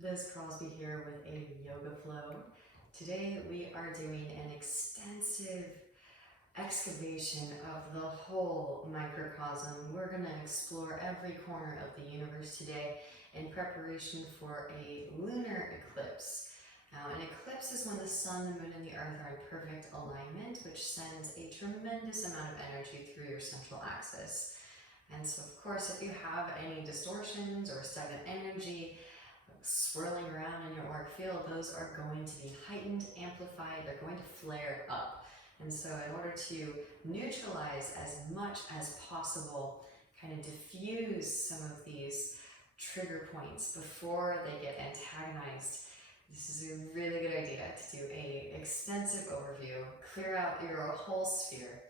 Liz Crosby here with a yoga flow. Today we are doing an extensive excavation of the whole microcosm. We're going to explore every corner of the universe today in preparation for a lunar eclipse. Now, an eclipse is when the sun, the moon, and the earth are in perfect alignment, which sends a tremendous amount of energy through your central axis. And so, of course, if you have any distortions or stagnant energy swirling around in your auric field, those are going to be heightened, amplified, they're going to flare up. And so in order to neutralize as much as possible, kind of diffuse some of these trigger points before they get antagonized, this is a really good idea to do a extensive overview, clear out your whole sphere.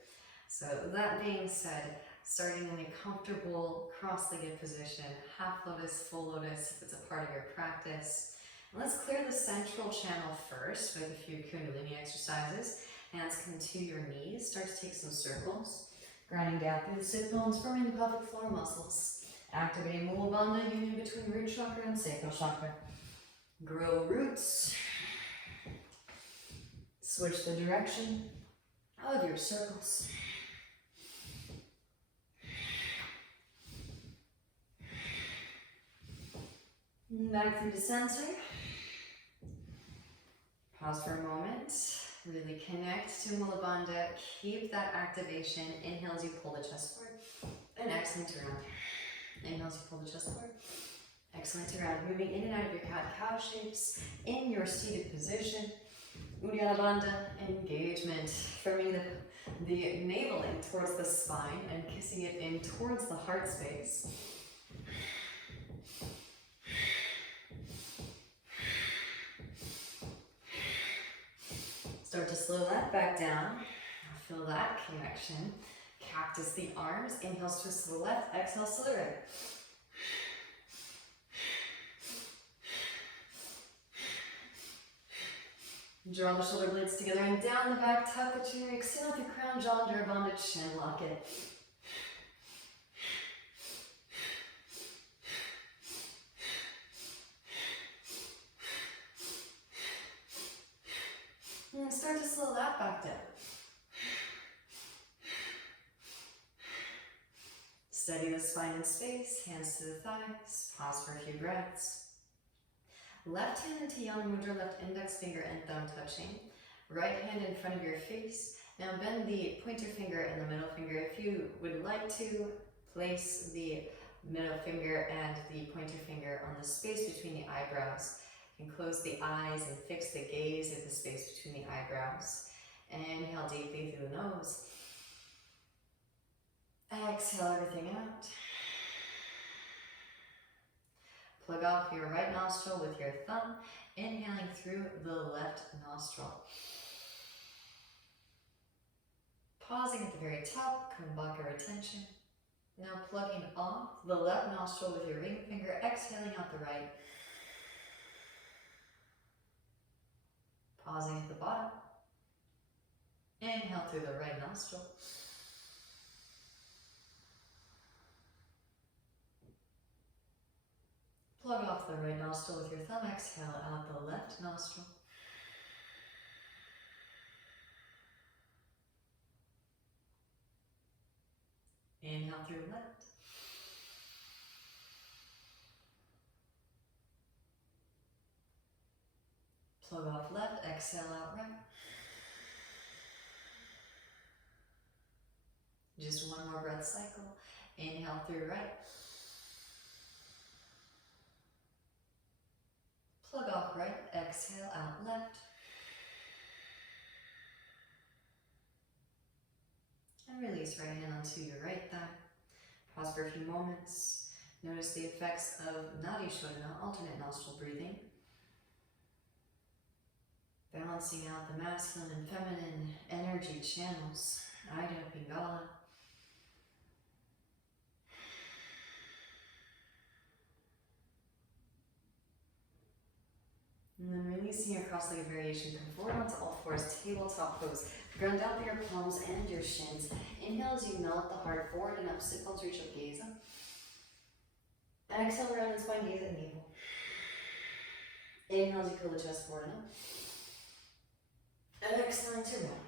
So that being said, starting in a comfortable cross-legged position, half lotus, full lotus if it's a part of your practice. And let's clear the central channel first with a few kundalini exercises. Hands come to your knees, start to take some circles, grinding down through the sit bones, forming the pelvic floor muscles, activating Mula Bandha, union between root chakra and sacral chakra. Grow roots. Switch the direction of your circles. Back through the center. Pause for a moment. Really connect to Mula Bandha. Keep that activation. Inhale as you pull the chest forward. And exhale to round. Inhale as you pull the chest forward. Excellent to round. Moving in and out of your cat-cow shapes. In your seated position. Uddiyana Bandha engagement. Firming the navel in towards the spine and kissing it in towards the heart space. Start to slow that back down. Feel that connection. Cactus the arms. Inhales, twist to the left. Exhales to the right. Draw the shoulder blades together and down the back. Tuck the chin. Extend out the crown jaw. Dara Bandha. Chin lock it. And start to slow that back down. Steady the spine and space, hands to the thighs, pause for a few breaths. Left hand into Yana Mudra, left index finger and thumb touching. Right hand in front of your face. Now bend the pointer finger and the middle finger. If you would like to, place the middle finger and the pointer finger on the space between the eyebrows. And close the eyes and fix the gaze at the space between the eyebrows. Inhale deeply through the nose. Exhale everything out. Plug off your right nostril with your thumb, inhaling through the left nostril. Pausing at the very top, kumbhaka retention. Now plugging off the left nostril with your ring finger, exhaling out the right. Pausing at the bottom. Inhale through the right nostril. Plug off the right nostril with your thumb. Exhale out the left nostril. Inhale through left. Plug off left, exhale out right. Just one more breath cycle. Inhale through right. Plug off right, exhale out left. And release right hand onto your right thigh. Pause for a few moments. Notice the effects of Nadi Shodhana, alternate nostril breathing. Balancing out the masculine and feminine energy channels. Ida, Pingala. And then releasing your cross-legged variation, come forward onto all fours, tabletop pose. Ground down through your palms and your shins. Inhale as you melt the heart forward and up, sit bones reach up, gaze up. Exhale, round and spine, gaze at navel. Inhale as you curl the chest forward and up. Exhaling to round.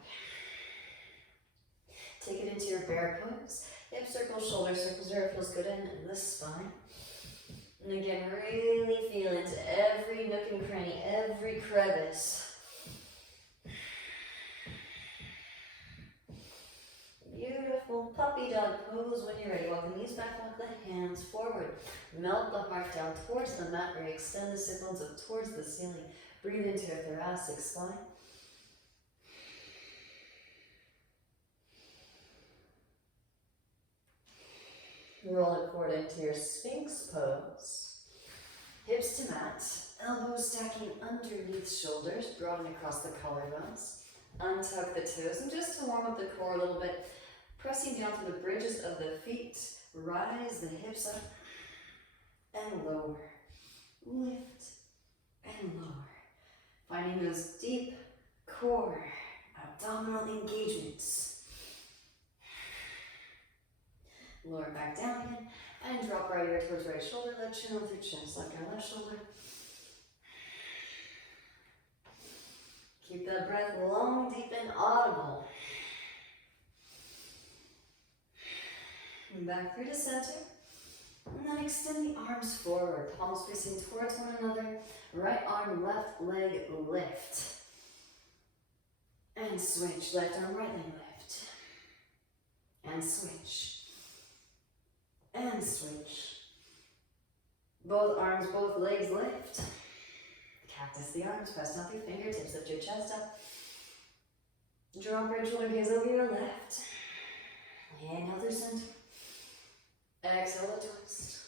Take it into your bear pose. Hip circles, shoulder circles, where it feels good in the spine. And again, really feel into every nook and cranny, every crevice. Beautiful puppy dog pose when you're ready. Walk the knees back, walk the hands forward. Melt the heart down towards the mat or extend the sit bones up towards the ceiling. Breathe into your thoracic spine. Roll it forward into your Sphinx pose. Hips to mat, elbows stacking underneath shoulders, broaden across the collarbones. Untuck the toes, and just to warm up the core a little bit, pressing down to the bridges of the feet, rise the hips up and lower. Lift and lower. Finding those deep core abdominal engagements. Lower back down again, and drop right ear towards right shoulder, left chin with your chest, left arm, left shoulder. Keep that breath long, deep, and audible. And back through to center. And then extend the arms forward, palms facing towards one another. Right arm, left leg, lift. And switch, left arm, right leg, lift. And switch. And switch. Both arms, both legs lift. Cactus the arms, press down through fingertips, lift your chest up. Drop right shoulder, gaze over your left. Inhale through center. Exhale to twist.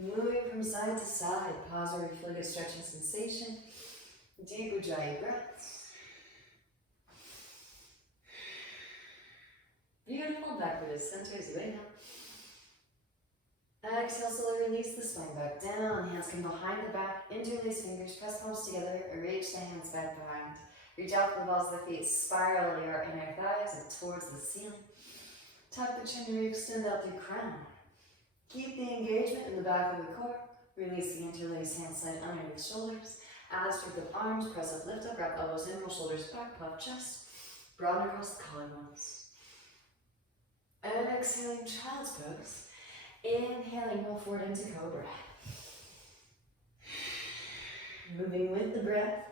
Moving from side to side, pause where you feel a good stretching sensation. Deep Ujjayi breaths. Beautiful, backward to center as you inhale. Exhale, slowly release the spine back down. Hands come behind the back, interlace fingers, press palms together, reach the hands back behind. Reach out from the balls of the feet, spiral your inner thighs up towards the ceiling. Tuck the chin, re-extend out through crown. Keep the engagement in the back of the core. Release the interlace hand side underneath shoulders. Abs straight up arms, press up, lift up, wrap elbows in, roll shoulders back, puff chest. Broaden across the collarbones. And exhaling, child's pose. Inhaling, roll forward into cobra. Moving with the breath.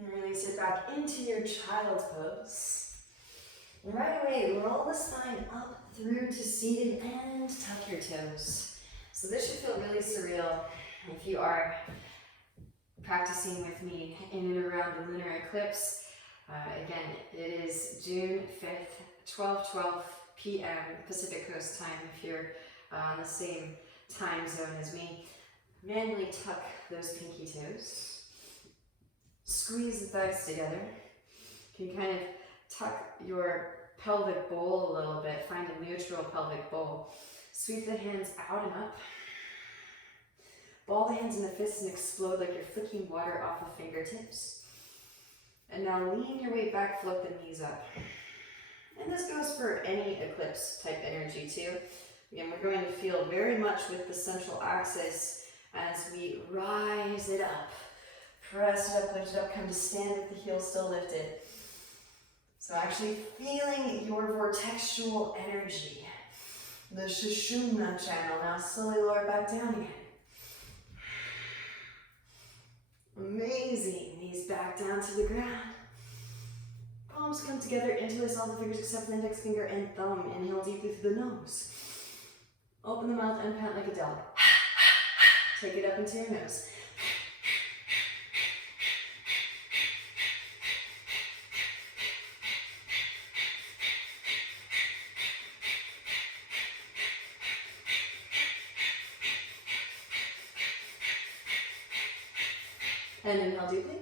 And release it back into your child's pose. And right away, roll the spine up through to seated and tuck your toes. So this should feel really surreal if you are practicing with me in and around the lunar eclipse. Again, it is June 5th, 12:12 p.m. Pacific Coast time if you're on the same time zone as me. Manually tuck those pinky toes. Squeeze the thighs together. You can kind of tuck your pelvic bowl a little bit. Find a neutral pelvic bowl. Sweep the hands out and up. Ball the hands in the fists and explode like you're flicking water off of fingertips. And now lean your weight back, float the knees up. And this goes for any eclipse type energy too. Again, we're going to feel very much with the central axis as we rise it up. Press it up, lift it up, come to stand with the heels still lifted. So actually feeling your vortexual energy. The Sushumna channel. Now slowly lower back down again. Amazing. Knees back down to the ground. Palms come together, interlace all the fingers except the index finger and thumb. Inhale deeply through the nose. Open the mouth and pant like a dog. Take it up into your nose. And inhale deeply.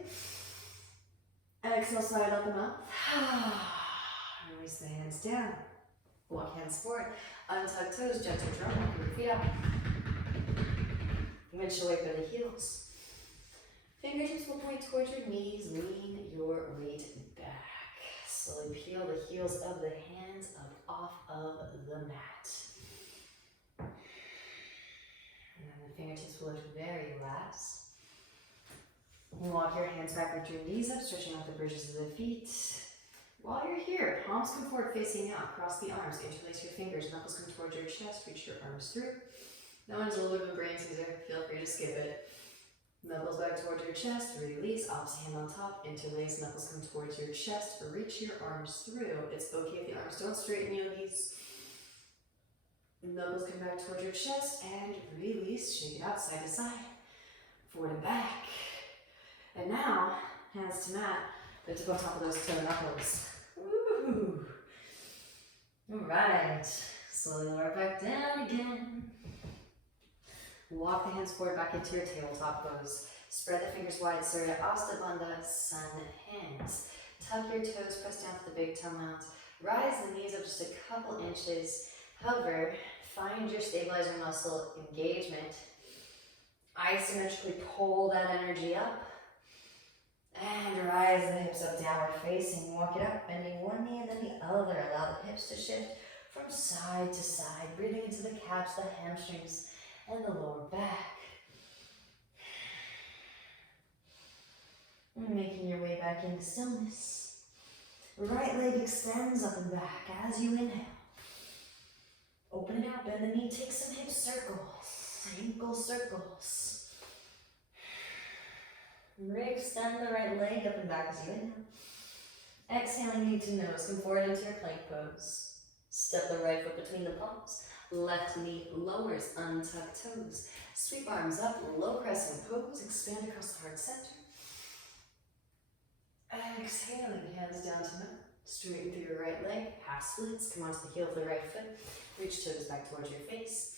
Exhale, slide out the mouth. Release the hands down. Walk hands forward. Untuck toes, gentle drum, walk your feet out. Windshield weight by the heels. Fingertips will point towards your knees. Lean your weight back. Slowly peel the heels of the hands up off of the mat. Fingertips will lift very last. Walk your hands back, lift your knees up, stretching out the bridges of the feet. While you're here, palms come forward facing out, cross the arms, interlace your fingers, knuckles come towards your chest, reach your arms through. That one's a little bit of a brain teaser, feel free to skip it. Knuckles back towards your chest, release, opposite hand on top, interlace, knuckles come towards your chest, reach your arms through. It's okay if the arms don't straighten, yogis. Knuckles come back towards your chest, and release, shake it out side to side, forward and back. And now, hands to mat, lift up on top of those toe knuckles. Woo! Alright, slowly lower back down again. Walk the hands forward back into your tabletop pose. Spread the fingers wide, Surya Asta Bandha, sun hands. Tuck your toes, press down to the big toe mount. Rise the knees up just a couple inches. Hover, find your stabilizer muscle engagement. Isometrically pull that energy up. And rise the hips up, downward facing. Walk it up, bending one knee and then the other. Allow the hips to shift from side to side. Breathing into the calves, the hamstrings, and the lower back. And making your way back into stillness. Right leg extends up and back as you inhale. Open it out, bend the knee, take some hip circles, ankle circles. Re-extend the right leg up and back as you inhale. Exhaling knee to nose, come forward into your plank pose. Step the right foot between the palms. Left knee lowers, untuck toes. Sweep arms up, low crescent pose, expand across the heart center. Exhaling, hands down to mat. Straighten through your right leg, half splits, come onto the heel of the right foot. Reach toes back towards your face.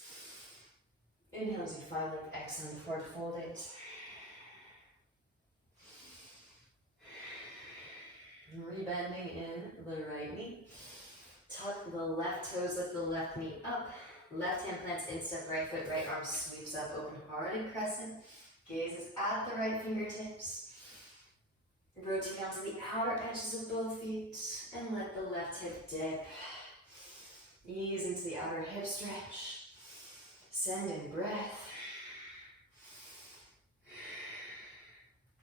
Inhale as you find length, exhaling, forward fold it. Rebending in the right knee. Tuck the left toes, lift the left knee up. Left hand plants instep, right foot, right arm sweeps up, open heart and crescent. Gaze is at the right fingertips. Rotate onto the outer edges of both feet and let the left hip dip. Ease into the outer hip stretch. Send in breath.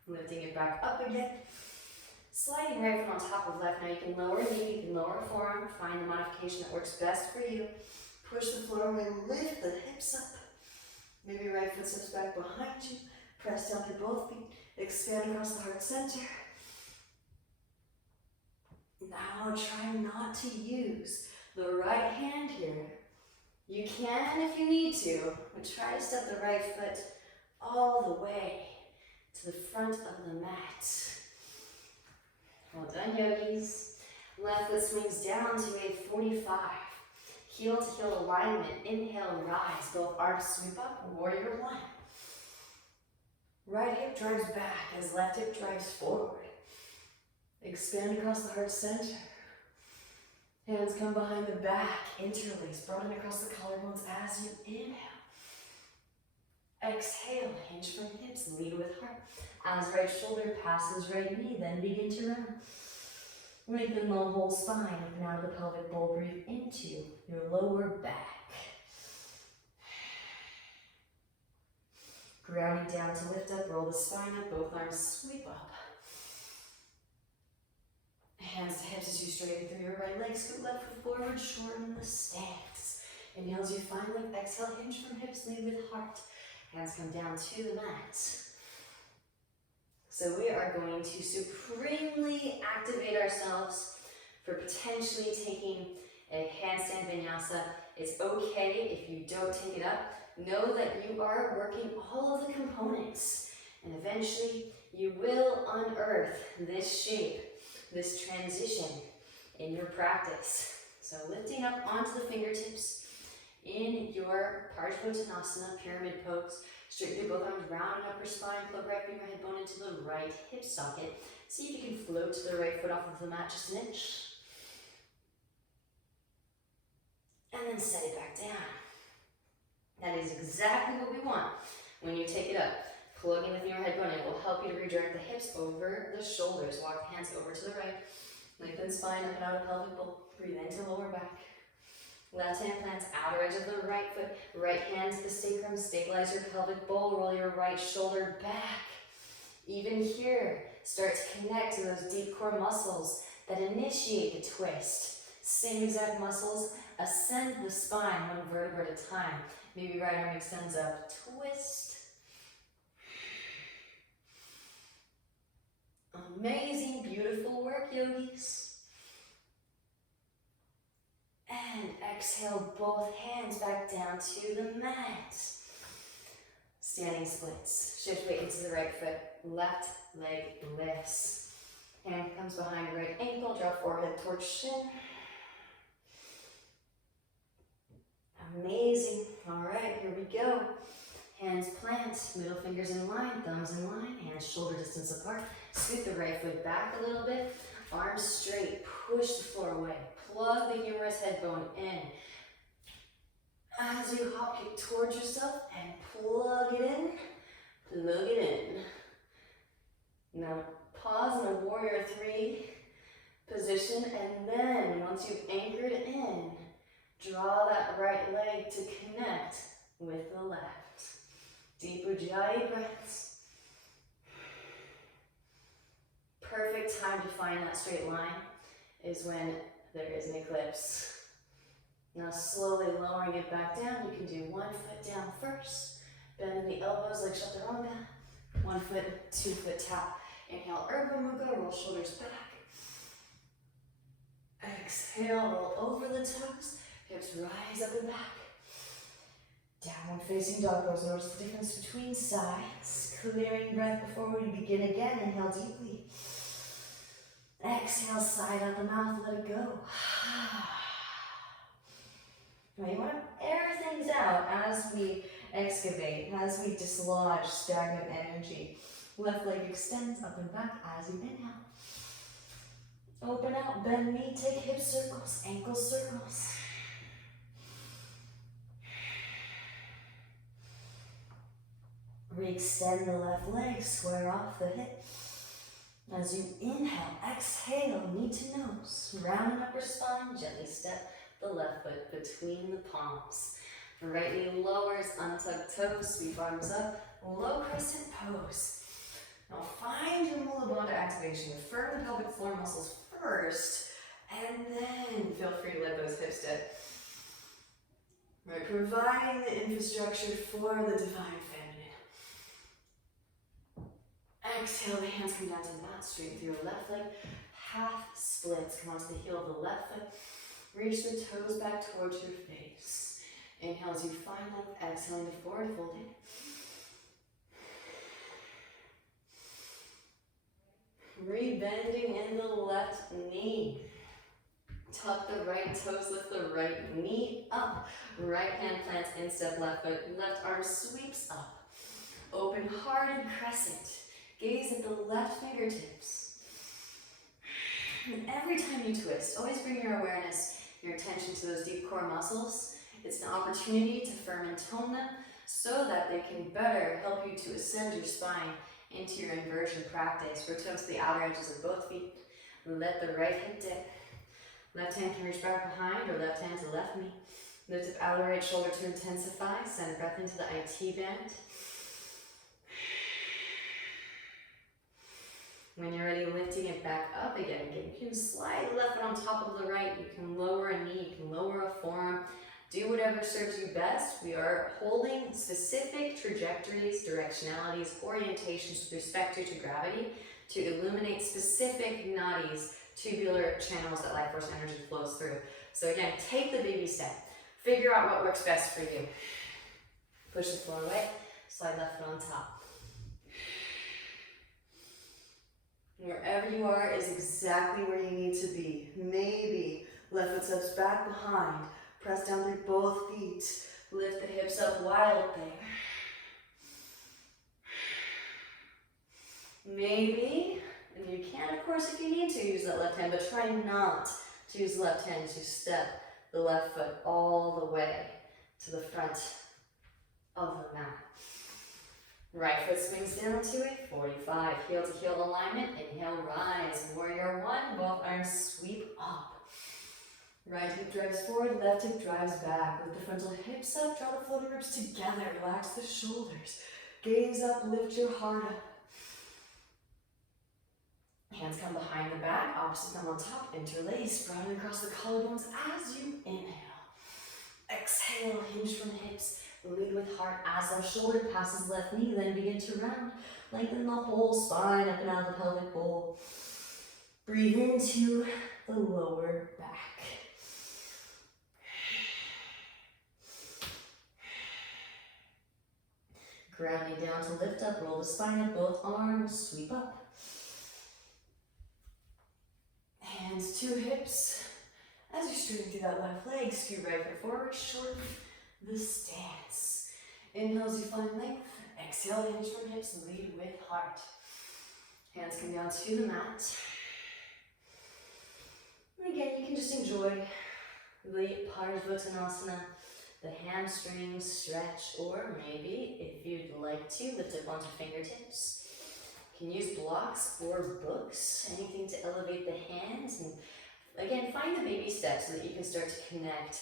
Lifting it back up again. Sliding right foot on top of left. Now you can lower knee, you can lower forearm. Find the modification that works best for you. Push the floor away, lift the hips up. Maybe right foot steps back behind you. Press down through both feet. Expand across the heart center. Now try not to use the right hand here. You can if you need to, but try to step the right foot all the way to the front of the mat. Well done, yogis. Left foot swings down to a 45. Heel to heel alignment. Inhale, rise. Both arms sweep up. Warrior one. Right hip drives back as left hip drives forward. Expand across the heart center. Hands come behind the back. Interlace. Broaden across the collarbones as you inhale. Exhale. Hinge from hips. Lead with heart. As right shoulder passes right knee, then begin to round. Lengthen the whole spine. Open out of the pelvic bowl. Breathe into your lower back. Grounding down to lift up. Roll the spine up. Both arms sweep up. Hands to hips as you straighten through your right leg. Scoot left foot forward. Shorten the stance. Inhale as you find length. Exhale. Hinge from hips. Lead with heart. Hands come down to the mat. So we are going to supremely activate ourselves for potentially taking a handstand vinyasa. It's okay if you don't take it up. Know that you are working all of the components, and eventually you will unearth this shape, this transition in your practice. So lifting up onto the fingertips in your Parsvottanasana, pyramid pose. Straighten through both arms, round and upper spine, plug right femur head bone into the right hip socket. See if you can float to the right foot off of the mat just an inch. And then set it back down. That is exactly what we want when you take it up. Plugging the femur head bone in will help you to redirect the hips over the shoulders. Walk the hands over to the right. Lengthen spine up and out of pelvic bowl. Breathe into lower back. Left hand plants outer edge of the right foot. Right hand to the sacrum. Stabilize your pelvic bowl. Roll your right shoulder back. Even here, start to connect to those deep core muscles that initiate the twist. Same exact muscles, ascend the spine one vertebra at a time. Maybe right arm extends up, twist. Amazing, beautiful work, yogis. And exhale, both hands back down to the mat. Standing splits. Shift weight into the right foot. Left leg lifts. Hand comes behind right ankle. Draw forehead towards shin. Amazing. All right, here we go. Hands plant, middle fingers in line, thumbs in line, hands shoulder distance apart. Scoot the right foot back a little bit. Arms straight, push the floor away. Plug the humerus head bone in. As you hop kick towards yourself and plug it in, plug it in. Now pause in a warrior 3 position, and then once you've anchored in, draw that right leg to connect with the left. Deep Ujjayi breaths. Perfect time to find that straight line is when there is an eclipse. Now slowly lowering it back down, you can do 1 foot down first. Bend the elbows like chaturanga. 1 foot, 2 foot tap. Inhale, Urdhva Mukha, roll shoulders back. Exhale, roll over the toes. Hips rise up and back. Downward facing dog pose. Notice the difference between sides. Clearing breath before we begin again. Inhale deeply. Exhale, side out the mouth, let it go. Now you want to air things out as we excavate, as we dislodge stagnant energy. Left leg extends up and back as you inhale. Open out, bend knee, take hip circles, ankle circles. Re-extend the left leg, square off the hip. As you inhale, exhale, knee to nose. Round upper spine, gently step the left foot between the palms. Right knee lowers, untucked toes, sweep arms up, low crescent pose. Now find your Mula Bandha activation. Firm the pelvic floor muscles first, and then feel free to let those hips dip. Right, providing the infrastructure for the divine feminine. Exhale, the hands come down to the mat, straight through your left leg. Half splits, come onto the heel of the left foot. Reach the toes back towards your face. Inhale as you find length, exhaling to forward folding. Rebending in the left knee. Tuck the right toes, lift the right knee up. Right hand plants instep, left foot, left arm sweeps up. Open hearted crescent. Gaze at the left fingertips. And every time you twist, always bring your awareness, your attention to those deep core muscles. It's an opportunity to firm and tone them so that they can better help you to ascend your spine into your inversion practice. Rotate to the outer edges of both feet. Let the right hip dip. Left hand can reach back behind or left hand to left knee. Lift up outer right shoulder to intensify. Send breath into the IT band. When you're ready, lifting it back up again. You can slide the left foot on top of the right. You can lower a knee. You can lower a forearm. Do whatever serves you best. We are holding specific trajectories, directionalities, orientations with respect to gravity to illuminate specific nadis, tubular channels that life force energy flows through. So again, take the baby step. Figure out what works best for you. Push the floor away. Slide left foot on top. Wherever you are is exactly where you need to be. Maybe left foot steps back behind. Press down through both feet. Lift the hips up wild there. Maybe, and you can of course if you need to use that left hand, but try not to use the left hand to step the left foot all the way to the front of the mat. Right foot swings down to a 45. Heel to heel alignment. Inhale, rise. Warrior 1. Both arms sweep up. Right hip drives forward, left hip drives back. With the frontal hips up, draw the floating ribs together. Relax the shoulders. Gaze up, lift your heart up. Hands come behind the back, opposite thumb on top, interlace, broaden across the collarbones as you inhale. Exhale, hinge from hips, lead with heart as left shoulder passes left knee, then begin to round. Lengthen the whole spine up and out of the pelvic bowl. Breathe into the lower back. Grounding down to lift up, roll the spine up, both arms, sweep up. Hands to hips. As you straighten through that left leg, scoot right foot forward, shorten the stance. Inhale as you find length. Exhale, hinge from hips, lead with heart. Hands come down to the mat. And again, you can just enjoy the Parsvottanasana, the hamstrings stretch, or maybe if you'd like to, lift up onto fingertips. You can use blocks or books, anything to elevate the hands. And again, find the baby steps so that you can start to connect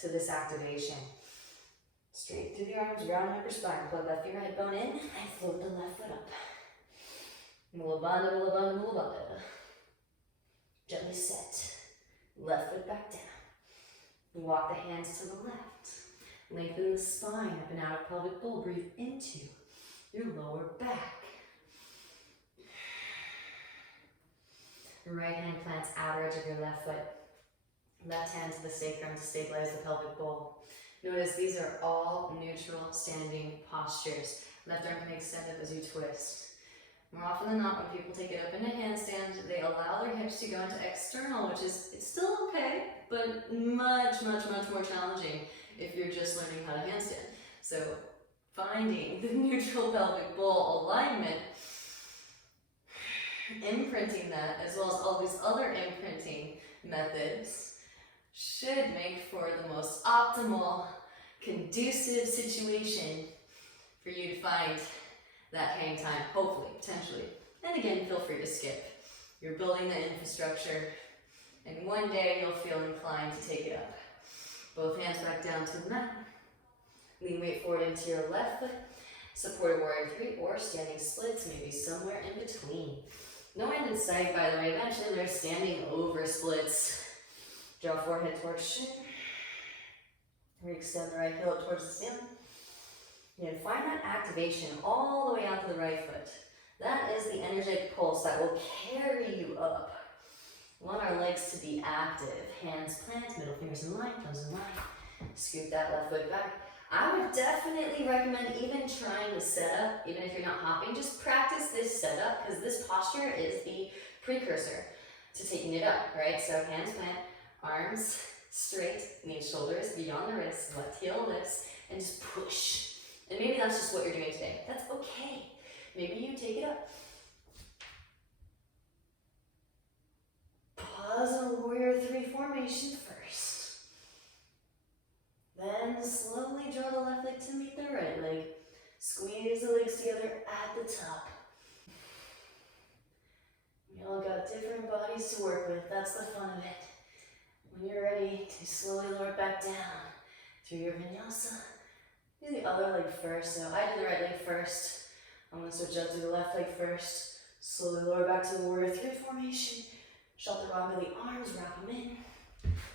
to this activation. Straight through the arms, round upper spine. Plug left ear head bone in and float the left foot up. Mula bandha, mula bandha, mula bandha. Gently set. Left foot back down. Walk the hands to the left. Lengthen the spine up and out of pelvic bowl. Breathe into your lower back. Your right hand plants outer edge of your left foot. Left hand to the sacrum to stabilize the pelvic bowl. Notice these are all neutral standing postures. Left arm can extend up as you twist. More often than not, when people take it up into handstand, they allow their hips to go into external, which is, it's still okay, but much, much, much more challenging if you're just learning how to handstand. So finding the neutral pelvic bowl alignment, imprinting that, as well as all these other imprinting methods, should make for the most optimal, conducive situation for you to find that hang time, hopefully, potentially. And again, feel free to skip. You're building the infrastructure, and one day you'll feel inclined to take it up. Both hands back down to the mat. Lean weight forward into your left foot. Support a warrior three or standing splits, maybe somewhere in between. No end in sight, by the way. Eventually they're standing over splits. Draw forehead towards shin. Re-extend the right heel towards the ceiling. And find that activation all the way out to the right foot. That is the energetic pulse that will carry you up. We want our legs to be active. Hands plant, middle fingers in line, thumbs in line. Scoop that left foot back. I would definitely recommend even trying the setup, even if you're not hopping. Just practice this setup, because this posture is the precursor to taking it up, right? So hands plant, arms straight, knees, shoulders beyond the wrists, left heel lifts, and just push. And maybe that's just what you're doing today. That's okay. Maybe you take it up. Pause in a warrior three formation first. Then slowly draw the left leg to meet the right leg. Squeeze the legs together at the top. We all got different bodies to work with. That's the fun of it. When you're ready to slowly lower it back down through your vinyasa, do the other leg first. So I did the right leg first. I'm going to switch up to the left leg first. Slowly lower back to the warrior three formation. Shut the rock of the arms, wrap them in.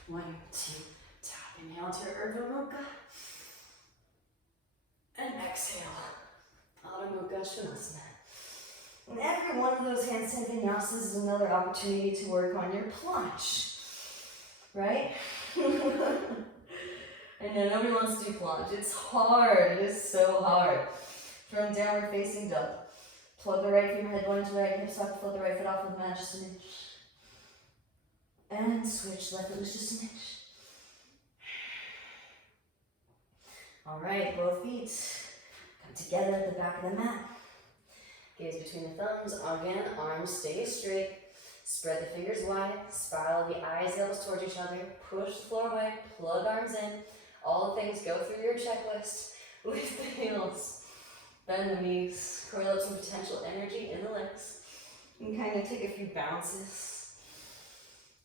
1, 2, tap. Inhale to Urdhva Mukha. And exhale. Adho Mukha Svanasana. And every one of those handstand vinyasas is another opportunity to work on your plunge. Right? I know nobody wants to do plunge. It's hard. It is so hard. From downward facing dog. Plug the right femur head bone into the right hip socket. Float the right foot off of the mat just an inch. And switch. Left foot loose just an inch. All right, both feet come together at the back of the mat. Gaze between the thumbs. Again, arms stay straight. Spread the fingers wide. Spiral the eyes, elbows towards each other. Push the floor away. Plug arms in. All the things go through your checklist. Lift the heels. Bend the knees. Coil up some potential energy in the legs. And kind of take a few bounces.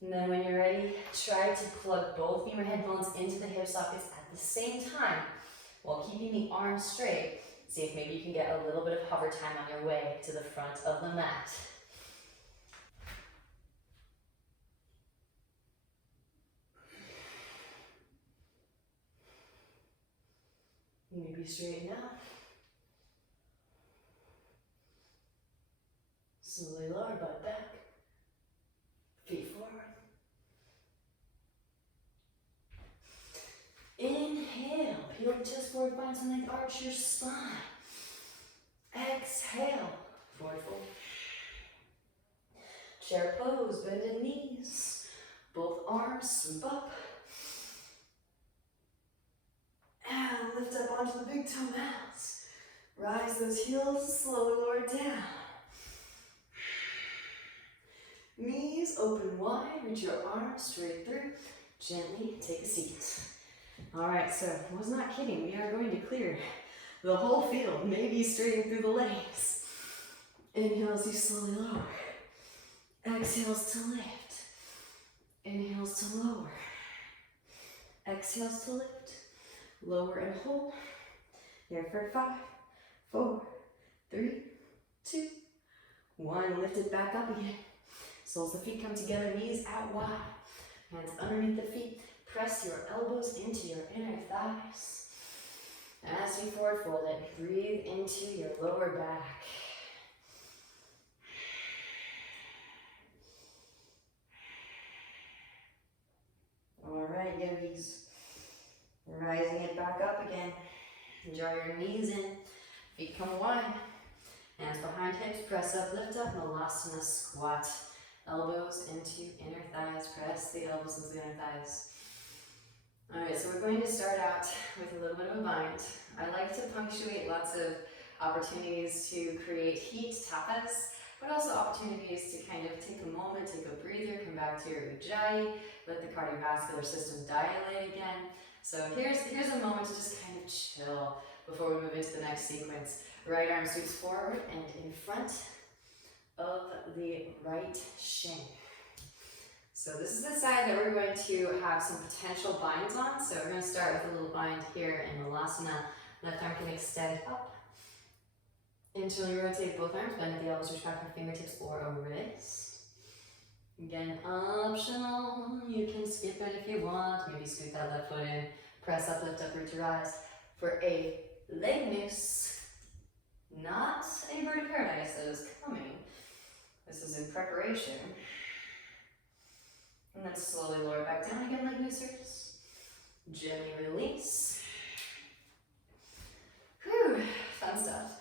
And then when you're ready, try to plug both femur head bones into the hip sockets at the same time while keeping the arms straight. See if maybe you can get a little bit of hover time on your way to the front of the mat. Maybe straighten out. Slowly lower butt back. Feet forward. Inhale, peel the chest forward, find some length, arch your spine. Exhale, forward fold. Chair pose, bended knees. Both arms sweep up. And lift up onto the big toe mats. Rise those heels, slowly lower down. Knees open wide, reach your arms straight through. Gently take a seat. All right, so I was not kidding. We are going to clear the whole field, maybe straighten through the legs. Inhales, you slowly lower. Exhales to lift. Inhales to lower. Exhales to lift. Lower and hold. Here for 5, 4, 3, 2, 1. Lift it back up again. Soles of the feet come together, knees out wide. Hands underneath the feet. Press your elbows into your inner thighs. As you forward fold it, breathe into your lower back. All right, yogis. Rising it back up again. Draw your knees in, feet come wide. Hands behind hips, press up, lift up, Malasana squat. Elbows into inner thighs, press the elbows into the inner thighs. All right, so we're going to start out with a little bit of a bind. I like to punctuate lots of opportunities to create heat, tapas, but also opportunities to kind of take a moment, take a breather, come back to your ujjayi, let the cardiovascular system dilate again. So here's a moment to just kind of chill before we move into the next sequence. Right arm sweeps forward and in front of the right shin. So this is the side that we're going to have some potential binds on. So we're going to start with a little bind here in Malasana. Left arm can extend up until you rotate both arms, bend at the elbows, reach back for fingertips or a wrist. Again, optional. You can skip it if you want. Maybe scoot that left foot in. Press up, lift up, root to rise for a leg mix. Not a bird of paradise that is coming. This is in preparation. And then slowly lower back down again, leg movers. Gently release. Whew, fun stuff.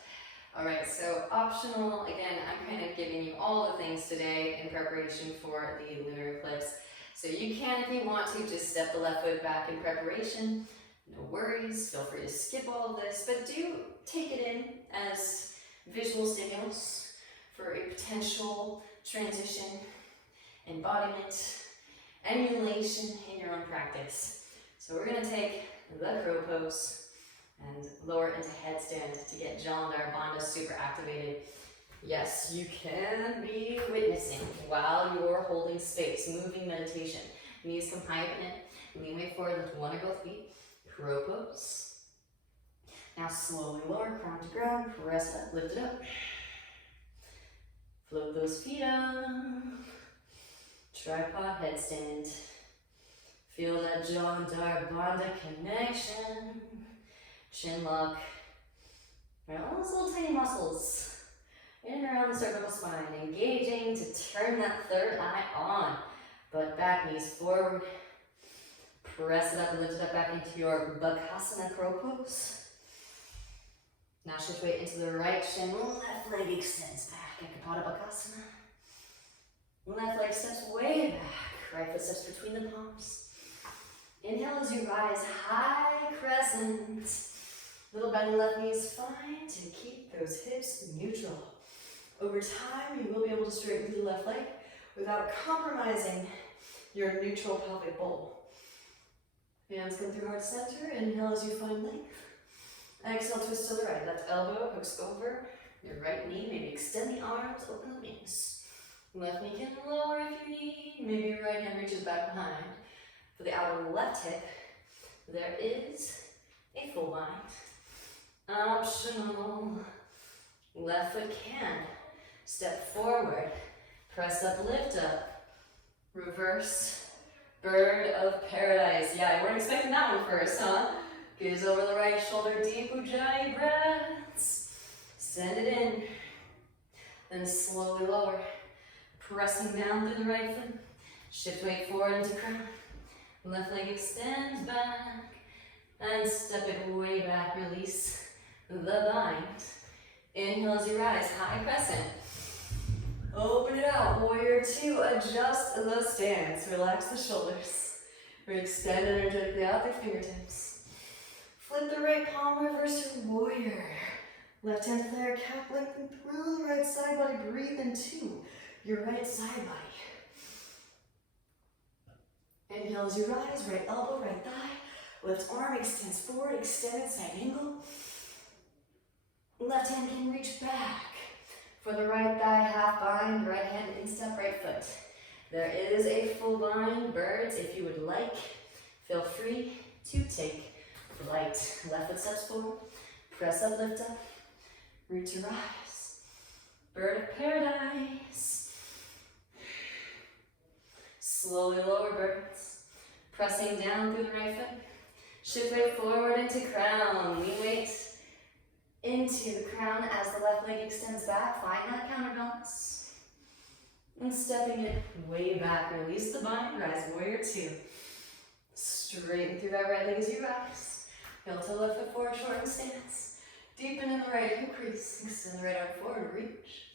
All right, so optional, again, I'm kind of giving you all the things today in preparation for the lunar eclipse. So you can, if you want to, just step the left foot back in preparation. No worries, feel free to skip all of this, but do take it in as visual stimulus for a potential transition, embodiment, emulation in your own practice. So we're going to take the crow pose and lower into headstand to get Jalandhar Bandha super activated. Yes, you can be witnessing while you're holding space, moving meditation. Knees come high up in it, lean way forward, lift one or both feet, crow pose. Now slowly lower, crown to ground, press up, lift it up. Float those feet up. Tripod headstand. Feel that Jalandhar Bandha connection. Chin lock. Right, all those little tiny muscles in and around the cervical spine, engaging to turn that third eye on. Butt back, knees forward. Press it up and lift it up back into your Bakasana crow pose. Now shift weight into the right shin, left leg extends back, Ekapada Bakasana. Left leg steps way back, right foot steps between the palms. Inhale as you rise, high crescent. Little bend in the left knee is fine to keep those hips neutral. Over time, you will be able to straighten through the left leg without compromising your neutral pelvic bowl. Hands come through heart center. Inhale as you find length. Exhale, twist to the right. Left elbow hooks over your right knee. Maybe extend the arms, open the wings. Left knee can lower if you need. Maybe right hand reaches back behind. For the outer left hip, there is a full bind. Optional. Left foot can step forward. Press up, lift up. Reverse. Bird of paradise. Yeah, you weren't expecting that one first, huh? Gaze over the right shoulder, deep ujjayi breaths. Send it in. Then slowly lower. Pressing down through the right foot. Shift weight forward into crown. Left leg extends back. And step it way back. Release the bind. Inhale as you rise. High crescent. Open it out. Warrior two. Adjust the stance. Relax the shoulders. Extend energetically out through fingertips. Flip the right palm. Reverse your warrior. Left hand flare, cap lengthen through the right side body. Breathe into your right side body. Inhale as you rise, right elbow, right thigh. Left arm extends forward, extended side angle. Left hand can reach back. For the right thigh, half bind, right hand instep, right foot. There is a full bind, birds, if you would like. Feel free to take flight. Left foot steps forward, press up, lift up. Root to rise. Bird of paradise. Slowly lower birds. Pressing down through the right foot. Shift weight forward into crown. Lean weight into the crown as the left leg extends back. Find that counterbalance. And stepping it way back. Release the bind. Rise warrior two. Straighten through that right leg as you rise. Heel to left foot forward, shorten stance. Deepen in the right hip crease. Extend the right arm forward, reach.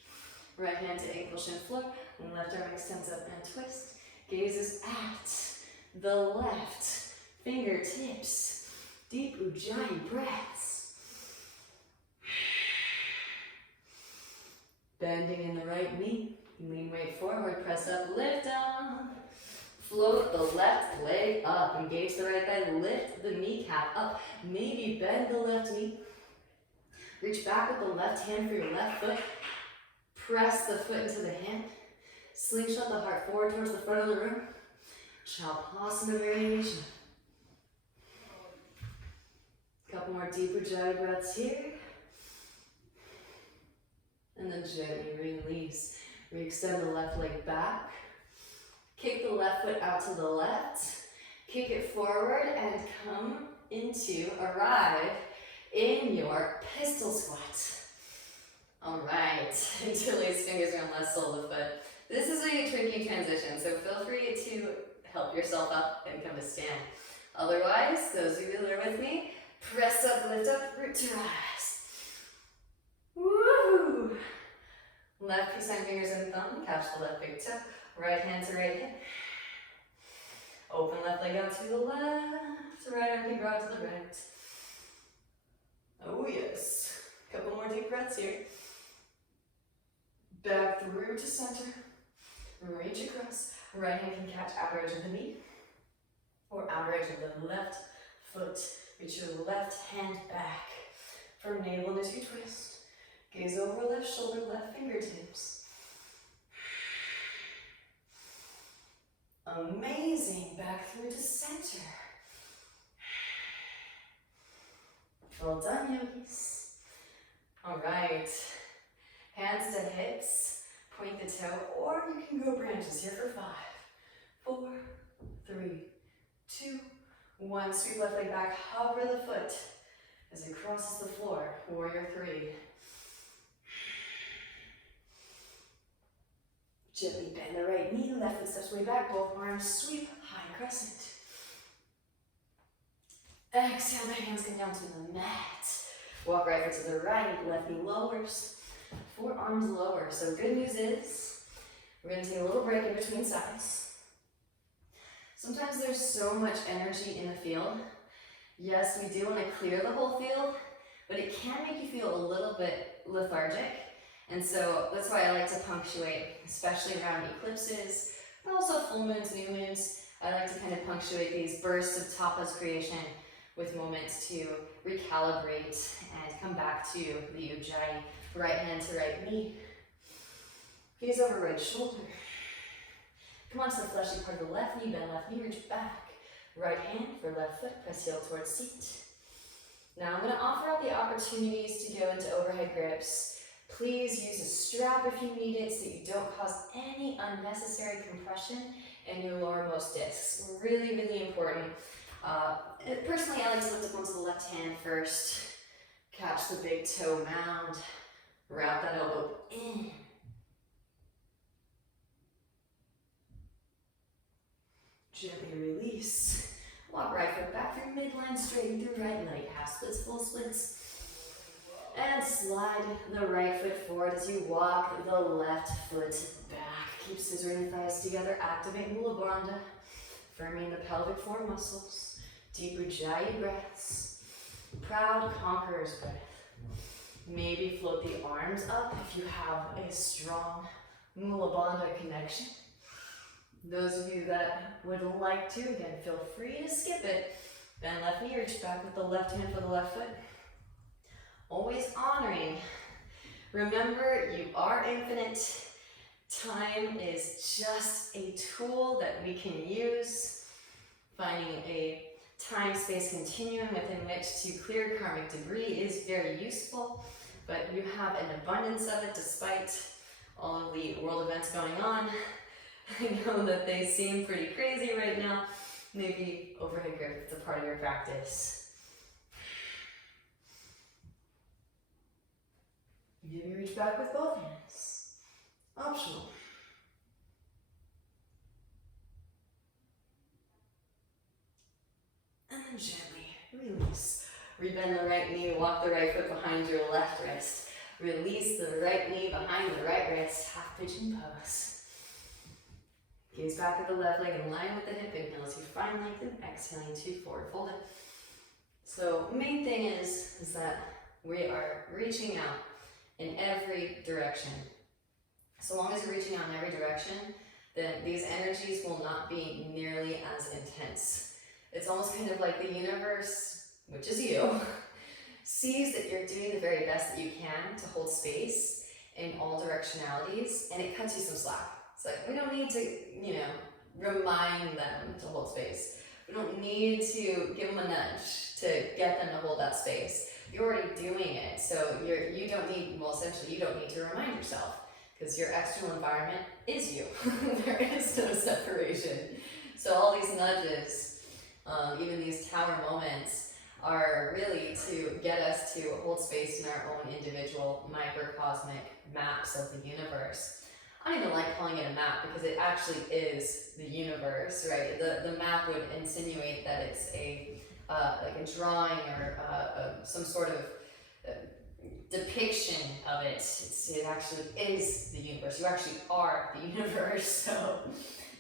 Right hand to ankle, shin floor. Left arm extends up and twist. Gazes at the left. Fingertips. Deep ujjayi breaths. Bending in the right knee. Lean weight forward, press up, lift up. Float the left leg up. Engage the right thigh, lift the kneecap up. Maybe bend the left knee. Reach back with the left hand for your left foot. Press the foot into the hand. Slingshot the heart forward towards the front of the room. Shavasana variation. Couple more deep ujjayi breaths here. And then gently release. Re-extend the left leg back. Kick the left foot out to the left. Kick it forward and come into, arrive in your pistol squat. All right, interlace fingers around left sole of the foot. This is a tricky transition, so feel free to help yourself up and come to stand. Otherwise, those of you that are with me, press up, lift up, root to rise. Woo! Left peace sign fingers and thumb, catch the left big toe, right hand to right hip. Open left leg out to the left, right arm can grow out to the right. Oh yes. Couple more deep breaths here. Back through to center. Reach across. Right hand can catch outer edge of the knee or outer edge of the left foot. Reach your left hand back. From navel as you twist. Gaze over left shoulder, left fingertips. Amazing. Back through to center. Well done, yogis. All right. Hands to hips. Point the toe, or you can go branches here for 5, 4, 3, 2, 1. Sweep left leg back. Hover the foot as it crosses the floor. Warrior 3. Gently bend the right knee. Left foot steps way back. Both arms sweep. High crescent. Exhale, the hands come down to the mat. Walk right foot to the right, left knee lowers. Forearms lower. So good news is, we're going to take a little break in between sides. Sometimes there's so much energy in the field. Yes, we do want to clear the whole field, but it can make you feel a little bit lethargic. And so that's why I like to punctuate, especially around eclipses, but also full moons, new moons. I like to kind of punctuate these bursts of tapas creation with moments to recalibrate and come back to the ujjayi. Right hand to right knee. Gaze over right shoulder. Come onto the fleshy part of the left knee, bend left knee, reach back. Right hand for left foot, press heel towards seat. Now I'm going to offer up the opportunities to go into overhead grips. Please use a strap if you need it so that you don't cause any unnecessary compression in your lowermost discs. Really, really important. Personally, I like to lift up onto the left hand first. Catch the big toe mound. Wrap that elbow in. Gently release. Walk right foot back through midline, straighten through right leg. Half splits, full splits. And slide the right foot forward as you walk the left foot back. Keep scissoring the thighs together. Activate Mula Bandha. Firming the pelvic floor muscles. Deep Ujjayi breaths. Proud conqueror's breath. Maybe float the arms up if you have a strong Mula Bandha connection. Those of you that would like to, again, feel free to skip it. Bend left knee, reach back with the left hand for the left foot. Always honoring. Remember, you are infinite. Time is just a tool that we can use. Finding a time-space continuum within which to clear karmic debris is very useful, but you have an abundance of it despite all of the world events going on. I know that they seem pretty crazy right now. Maybe overhead grip is a part of your practice. Maybe reach back with both hands. Optional. And then gently release. Rebend the right knee, walk the right foot behind your left wrist. Release the right knee behind the right wrist, half pigeon pose. Gaze back at the left leg in line with the hip. Inhale as you find length and exhaling to forward fold it. So main thing is that we are reaching out in every direction. So long as you're reaching out in every direction, then these energies will not be nearly as intense. It's almost kind of like the universe, which is you, sees that you're doing the very best that you can to hold space in all directionalities, and it cuts you some slack. It's like, we don't need to, remind them to hold space. We don't need to give them a nudge to get them to hold that space. You're already doing it, so you don't need to remind yourself, because your external environment is you. There is no separation. So all these nudges, even these tower moments, are really to get us to hold space in our own individual microcosmic maps of the universe. I don't even like calling it a map because it actually is the universe, right? The map would insinuate that it's like a drawing or some sort of depiction of it. It actually is the universe. You actually are the universe. So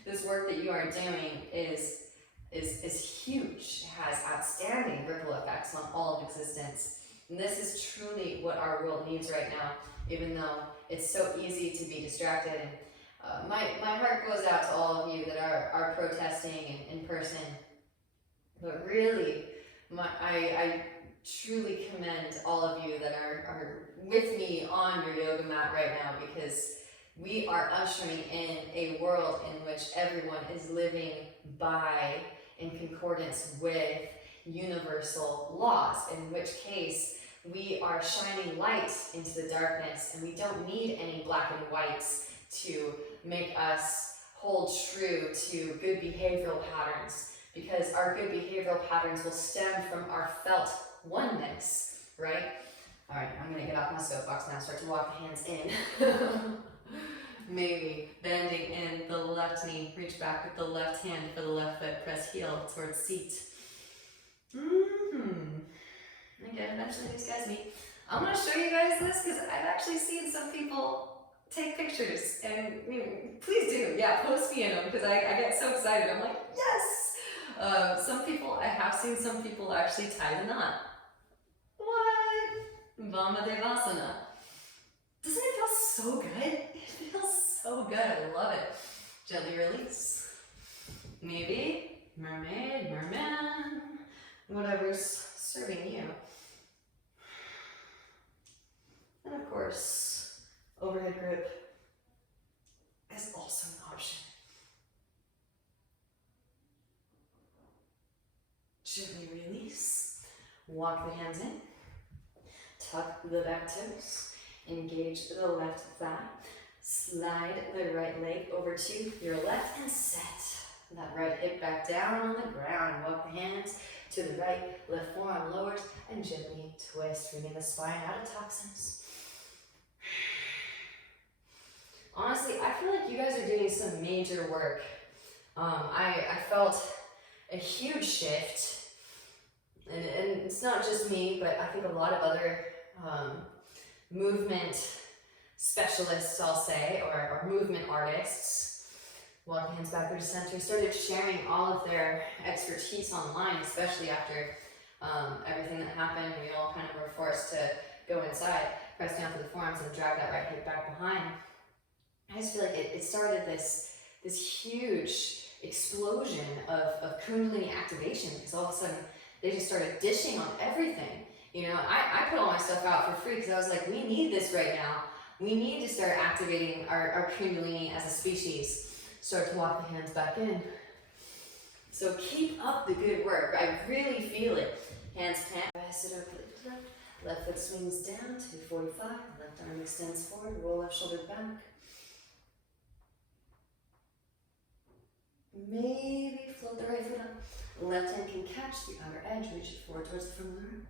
this work that you are doing is huge. It has outstanding ripple effects on all of existence. And this is truly what our world needs right now, even though it's so easy to be distracted. And my heart goes out to all of you that are protesting in person. But really, I truly commend all of you that are with me on your yoga mat right now, because we are ushering in a world in which everyone is living by, in concordance with, universal laws, in which case we are shining light into the darkness, and we don't need any black and whites to make us hold true to good behavioral patterns, because our good behavioral patterns will stem from our felt oneness, right? All right, I'm gonna get off my soapbox now, start to walk the hands in. Maybe bending in the left knee, reach back with the left hand for the left foot, press heel towards seat. Okay, eventually these guys meet. I'm going to show you guys this because I've actually seen some people take pictures, and please do, yeah, post me in them because I get so excited. I'm like, yes! I have seen some people actually tie the knot. What? Vamadevasana. Doesn't it feel so good? It feels so good, I love it. Gently release. Maybe mermaid, merman, whatever's serving you. And of course, overhead grip also an option. Gently release. Walk the hands in. Tuck the back toes. Engage the left thigh. Slide the right leg over to your left and set that right hip back down on the ground. Walk the hands to the right, left forearm lowers, and gently twist, bringing the spine out of toxins. Honestly, I feel like you guys are doing some major work. I felt a huge shift, and it's not just me, but I think a lot of other movement specialists, I'll say, or movement artists, walk hands back to center, started sharing all of their expertise online, especially after everything that happened. We all kind of were forced to go inside, press down to the forearms and drag that right hip back behind. I just feel like it started this huge explosion of Kundalini activation, because all of a sudden they just started dishing on everything. You know, I put all my stuff out for free because I was like, we need this right now. We need to start activating our Kundalini as a species. Start to walk the hands back in. So keep up the good work. I really feel it. Hands plant, sit up, left foot swings down to 45, left arm extends forward, roll left shoulder back. Maybe float the right foot up. Left hand can catch the outer edge, reach it forward towards the front of the room.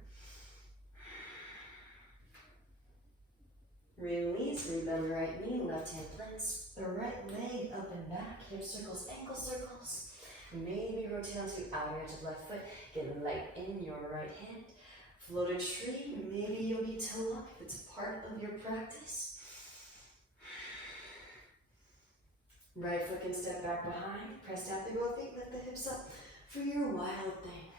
Release, rebend the right knee, left hand plants the right leg up and back, hip circles, ankle circles. Maybe rotate onto the outer edge of left foot, get light in your right hand. Float a tree, maybe yogi toe up if it's part of your practice. Right foot can step back behind, press down through both feet, lift the hips up for your wild thing.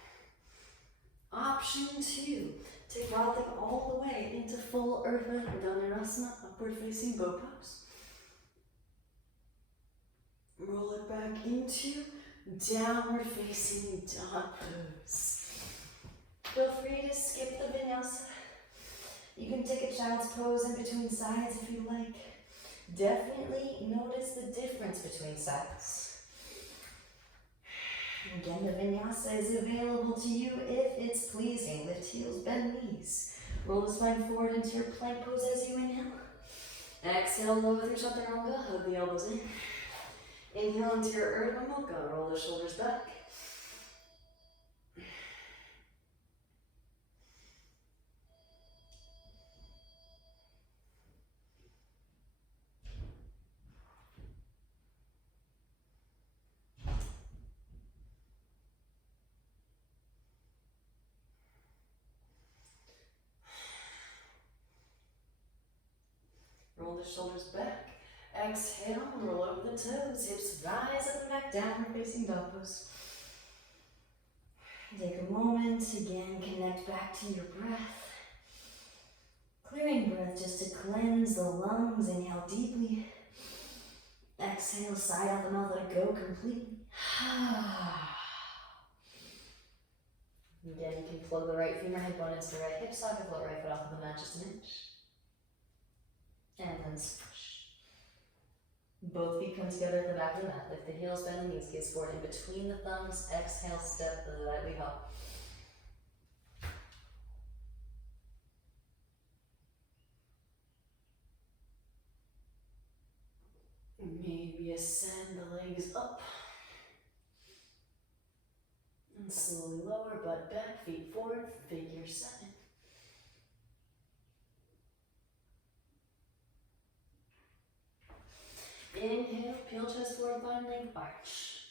Option 2, take wild thing all the way into full Urdhva Dhanurasana, upward facing bow pose. Roll it back into downward facing dog pose. Feel free to skip the Vinyasa. You can take a child's pose in between sides if you like. Definitely notice the difference between sides. Again, the Vinyasa is available to you if it's pleasing. Lift heels, bend knees. Roll the spine forward into your plank pose as you inhale. Exhale, lower through Chaturanga, hug the elbows in. Inhale into your Urdhva Mukha, roll the shoulders back. Roll the shoulders back. Exhale, roll over the toes, hips rise up and back, downward facing dog pose. Take a moment, again, connect back to your breath. Clearing breath just to cleanse the lungs. Inhale deeply. Exhale, side out the mouth, let it go completely. Again, you can float the right femur head bone into the right hip socket, float right foot off of the mat just an inch. And then swoosh. Both feet come together at the back of the mat. Lift the heels, bend the knees, gaze forward in between the thumbs. Exhale, step lightly up. Maybe ascend the legs up. And slowly lower, butt back, feet forward, figure 7. Inhale, peel chest forward, find length, arch.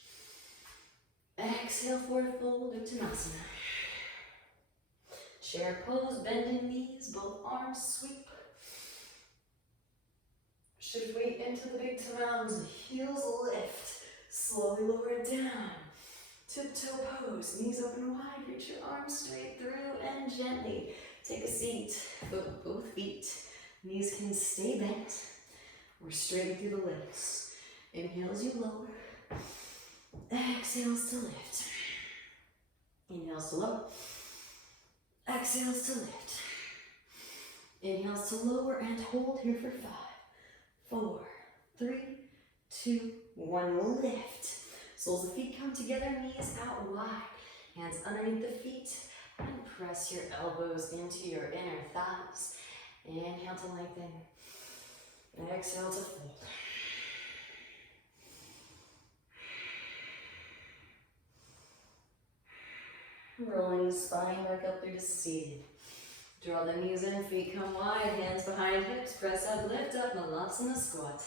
Exhale, forward fold, Uttanasana. Chair pose, bending knees, both arms sweep. Shift weight into the big toes, heels lift. Slowly lower it down. Tiptoe pose, knees open wide, reach your arms straight through and gently take a seat. Both feet, knees can stay bent. We're straight through the legs. Inhales, you lower. Exhales to lift. Inhales to lower. Exhales to lift. Inhales to lower and hold here for 5, 4, 3, 2, 1, lift. Soles of feet come together, knees out wide. Hands underneath the feet, and press your elbows into your inner thighs. Inhale to lengthen. Exhale to fold. Rolling the spine back up through to seated. Draw the knees in, feet come wide, hands behind hips, press up, lift up, Malasana squat.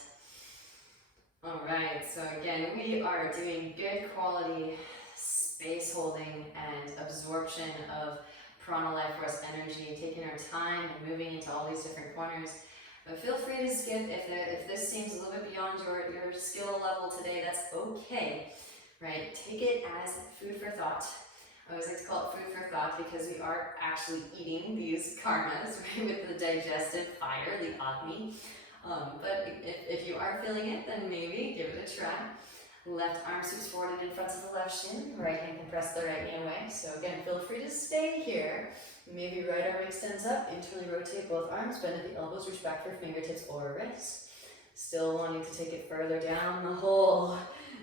Alright, so again, we are doing good quality space holding and absorption of prana life force energy, taking our time and moving into all these different corners. But feel free to skip if this seems a little bit beyond your skill level today, that's okay, right? Take it as food for thought. I always like to call it food for thought because we are actually eating these karmas, right, with the digestive fire, the Agni. But if you are feeling it, then maybe give it a try. Left arm sweeps forward in front of the left shin. Right hand can press the right knee away. So again, feel free to stay here. Maybe right arm extends up. Internally rotate both arms. Bend at the elbows. Reach back for fingertips or wrists. Still wanting to take it further down the hole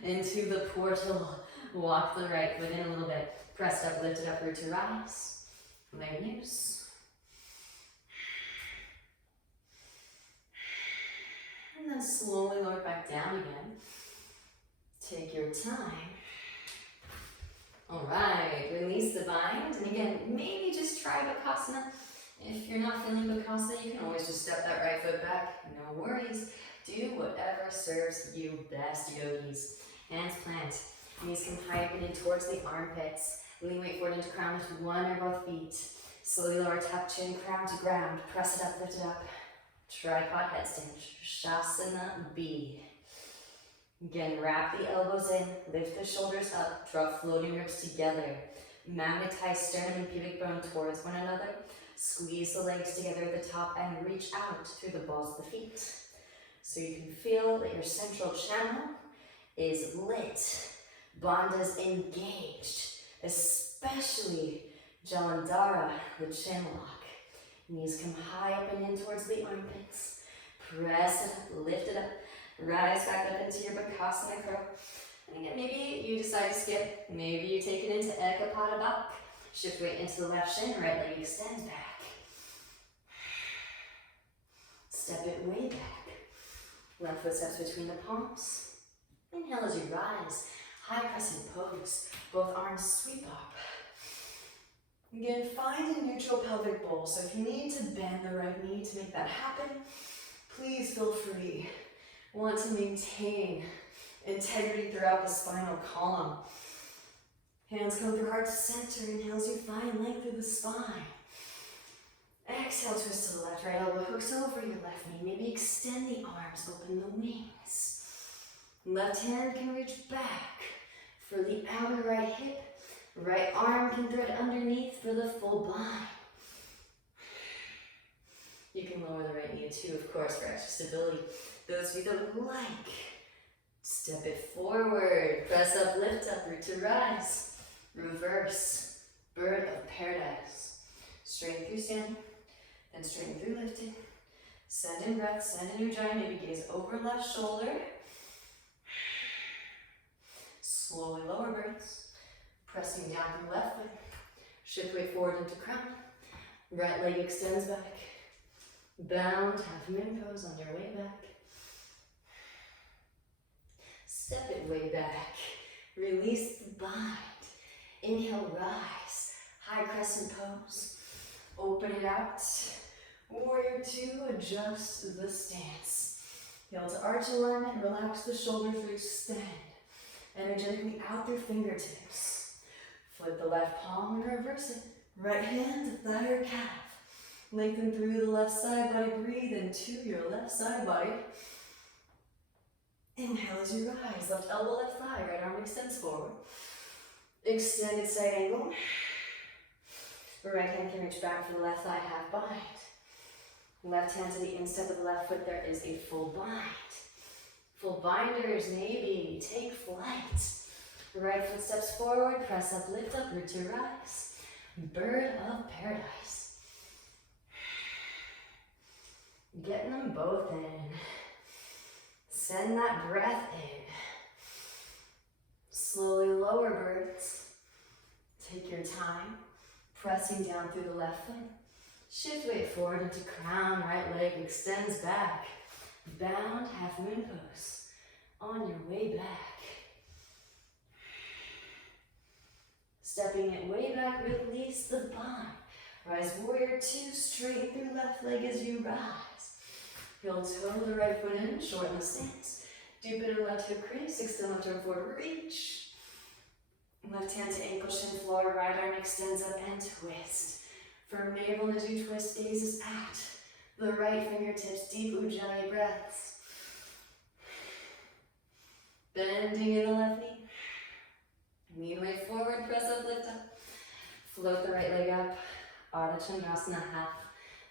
into the portal. Walk the right foot in a little bit. Pressed up, lifted up, root to rise. Leg loose. And then slowly lower back down again. Take your time. Alright, release the bind. And again, maybe just try Bakasana. If you're not feeling Bakasana, you can always just step that right foot back. No worries. Do whatever serves you best, yogis. Hands plant. Knees come high up and in towards the armpits. Lean weight forward into crown with one or both feet. Slowly lower top chin, crown to ground. Press it up, lift it up. Tripod headstand. Shasana B. Again, wrap the elbows in, lift the shoulders up, draw floating ribs together. Magnetize sternum and pubic bone towards one another. Squeeze the legs together at the top and reach out through the balls of the feet. So you can feel that your central channel is lit. Bandha's engaged, especially Jalandhara, the chin lock. Knees come high up and in towards the armpits. Press it up, lift it up. Rise back up into your Bakasana curl. And again, maybe you decide to skip. Maybe you take it into Ekapada Bak. Shift weight into the left shin, right leg extends back. Step it way back. Left foot steps between the palms. Inhale as you rise. High crescent pose. Both arms sweep up. Again, find a neutral pelvic bowl. So if you need to bend the right knee to make that happen, please feel free. Want to maintain integrity throughout the spinal column. Hands come through heart to center. Inhale as you find length through the spine. Exhale, twist to the left. Right elbow hooks over your left knee. Maybe extend the arms, open the wings. Left hand can reach back for the outer right hip. Right arm can thread underneath for the full bind. You can lower the right knee too, of course, for extra stability. Those of you that would like, step it forward, press up, lift up, root to rise. Reverse, bird of paradise. Straighten through standing, then straighten through lifting. Send in breath, send in Ujjayi, maybe gaze over left shoulder. Slowly lower birds, pressing down from left foot. Shift weight forward into crown. Right leg extends back. Bound, half moon pose on your way back. Step it way back. Release the bind. Inhale, rise. High crescent pose. Open it out. Warrior two, adjust the stance. Heel to arch alignment, relax the shoulders, extend. Energetically out through fingertips. Flip the left palm and reverse it. Right hand to thigh or calf. Lengthen through the left side body, breathe into your left side body. Inhale as you rise, left elbow, left thigh, right arm extends forward. Extended side angle. Right hand can reach back for the left thigh, half bind. Left hand to the instep of the left foot, there is a full bind. Full binders, maybe take flight. Right foot steps forward, press up, lift up, root to rise. Bird of paradise. Getting them both in. Send that breath in. Slowly lower birds. Take your time, pressing down through the left foot. Shift weight forward into crown, right leg extends back. Bound half moon pose. On your way back. Stepping it way back, release the bind. Rise warrior 2, straighten through left leg as you rise. Heel toe the right foot in, shorten the stance. Deep into left hip crease, extend left arm forward, reach. Left hand to ankle, shin, floor, right arm extends up and twist. For navel as you twist, gazes at the right fingertips, deep ujjayi breaths. Bending in the left knee. Knee weight forward, press up, lift up. Float the right leg up. Ardha Chandrasana, half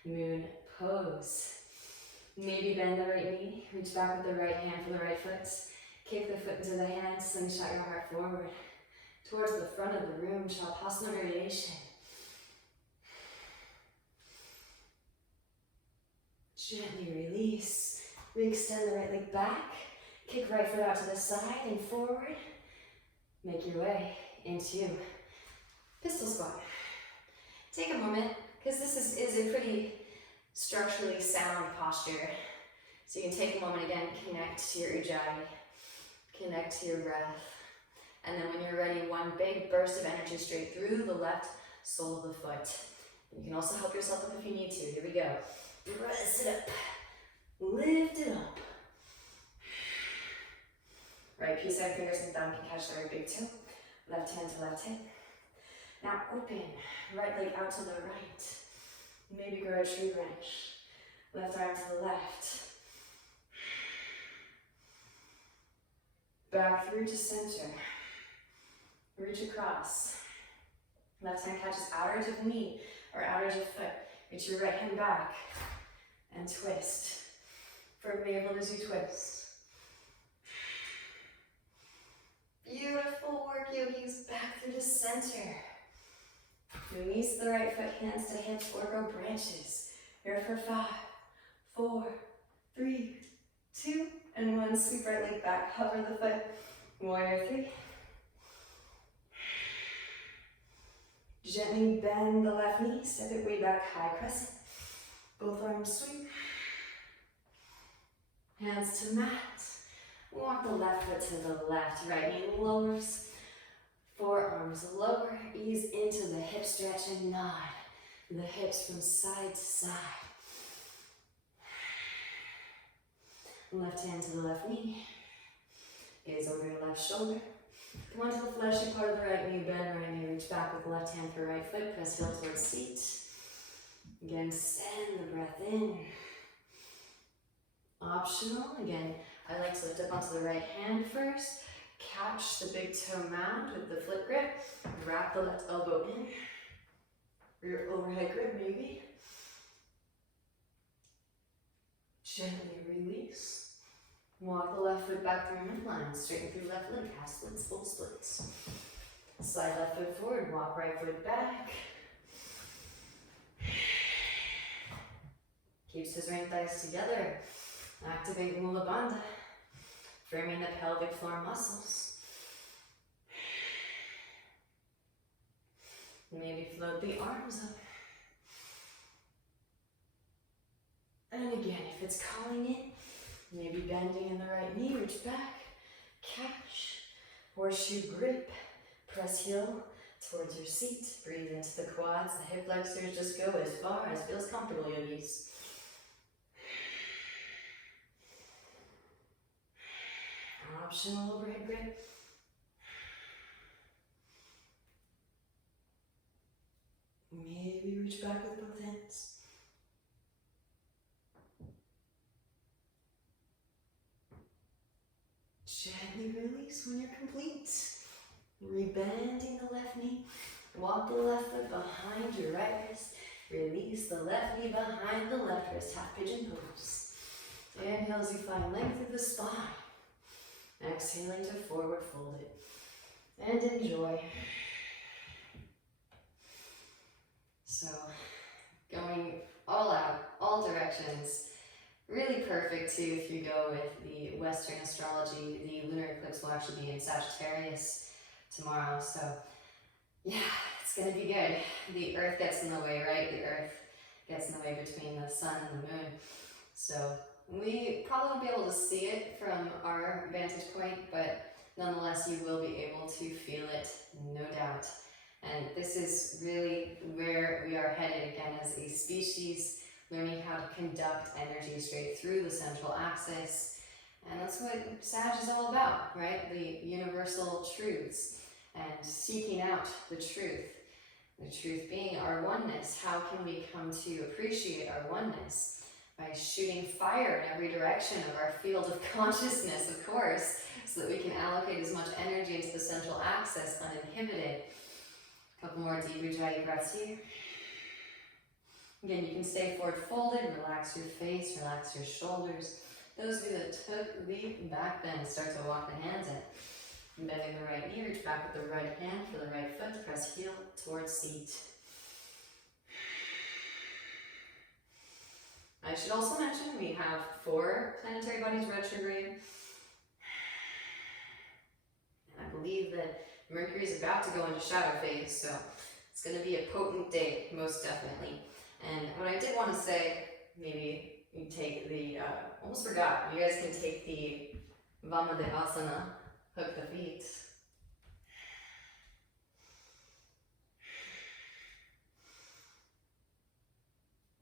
moon pose. Maybe bend the right knee, reach back with the right hand for the right foot. Kick the foot into the hand, slingshot your heart forward. Towards the front of the room, Shavasana variation. Gently release. We extend the right leg back. Kick right foot out to the side and forward. Make your way into pistol squat. Take a moment, because this is a pretty structurally sound posture. So you can take a moment again, connect to your ujjayi, connect to your breath. And then when you're ready, one big burst of energy straight through the left sole of the foot. You can also help yourself up if you need to. Here we go. Press it up. Lift it up. Right piece of fingers and thumb can catch the right big toe. Left hand to left hip. Now open. Right leg out to the right. Maybe grow a tree branch. Left arm to the left. Back through to center. Reach across. Left hand catches outer edge of knee or outer edge of foot. Reach your right hand back and twist. For navel as you twist. Beautiful work, yogis. Back through to center. Release the right foot, hands to hips, or go branches. Here for 5, 4, 3, 2, and 1. Sweep right leg back, hover the foot. Warrior 3. Gently bend the left knee, step it way back, high crescent. Both arms sweep. Hands to mat. Walk the left foot to the left, right knee lowers. Forearms lower, ease into the hip stretch and nod the hips from side to side. Left hand to the left knee. Gaze over your left shoulder. Come onto the fleshy part of the right knee, bend right knee, reach back with the left hand for right foot, press heel towards seat. Again, send the breath in. Optional, again, I like to lift up onto the right hand first. Catch the big toe mound with the flip grip. Wrap the left elbow in. For your overhead grip, maybe. Gently release. Walk the left foot back through midline. Straighten through left leg. Half splits, full splits. Slide left foot forward. Walk right foot back. Keep scissors and thighs together. Activate Mula Bandha. Framing the pelvic floor muscles. Maybe float the arms up. And again, if it's calling in, maybe bending in the right knee, reach back, catch, horseshoe grip, press heel towards your seat, breathe into the quads, the hip flexors, just go as far as feels comfortable, yogis. Optional overhead grip. Maybe reach back with both hands. Gently release when you're complete. Rebending the left knee. Walk the left foot behind your right wrist. Release the left knee behind the left wrist. Half pigeon pose. Inhale as you find length through the spine. Exhaling to forward fold it. And enjoy. So, going all out, all directions. really perfect too if you go with the Western astrology. The lunar eclipse will actually be in Sagittarius tomorrow, so yeah, it's gonna be good. The Earth gets in the way, right? The Earth gets in the way between the sun and the moon. So we probably won't be able to see it from our vantage point, but nonetheless you will be able to feel it, no doubt. And this is really where we are headed again as a species, learning how to conduct energy straight through the central axis. And that's what Sag is all about, right? The universal truths and seeking out the truth. The truth being our oneness. How can we come to appreciate our oneness? By shooting fire in every direction of our field of consciousness, of course, so that we can allocate as much energy into the central axis uninhibited. A couple more deep Ujjayi breaths here. Again, you can stay forward folded, relax your face, relax your shoulders. Those of you that took the back bend, start to walk the hands in. Bending the right knee, reach back with the right hand for the right foot, press heel towards seat. I should also mention we have 4 planetary bodies retrograde. And I believe that Mercury is about to go into shadow phase, so it's going to be a potent day, most definitely. And what I did want to say, maybe you take the, almost forgot, you guys can take the Vamadevasana, hook the feet.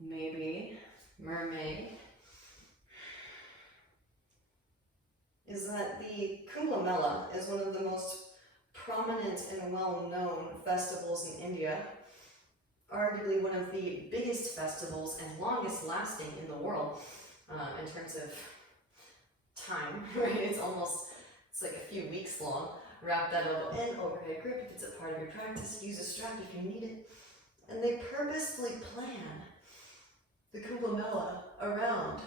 Maybe mermaid. Is that the Kumbh Mela is one of the most prominent and well-known festivals in India, arguably one of the biggest festivals and longest lasting in the world in terms of time, right? It's like a few weeks long. Wrap that elbow in, overhead grip if it's a part of your practice, use a strap if you need it. And they purposefully plan the Kumbh Mela around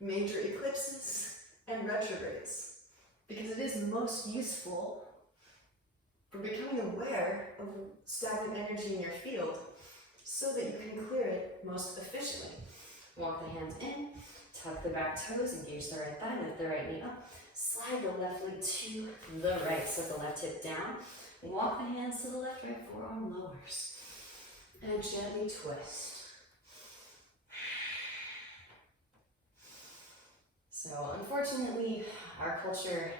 major eclipses and retrogrades because it is most useful for becoming aware of stagnant energy in your field so that you can clear it most efficiently. Walk the hands in, tuck the back toes, engage the right thigh, lift the right knee up, slide the left leg to the right, set the left hip down, walk the hands to the left, right forearm lowers, and gently twist. So unfortunately, our culture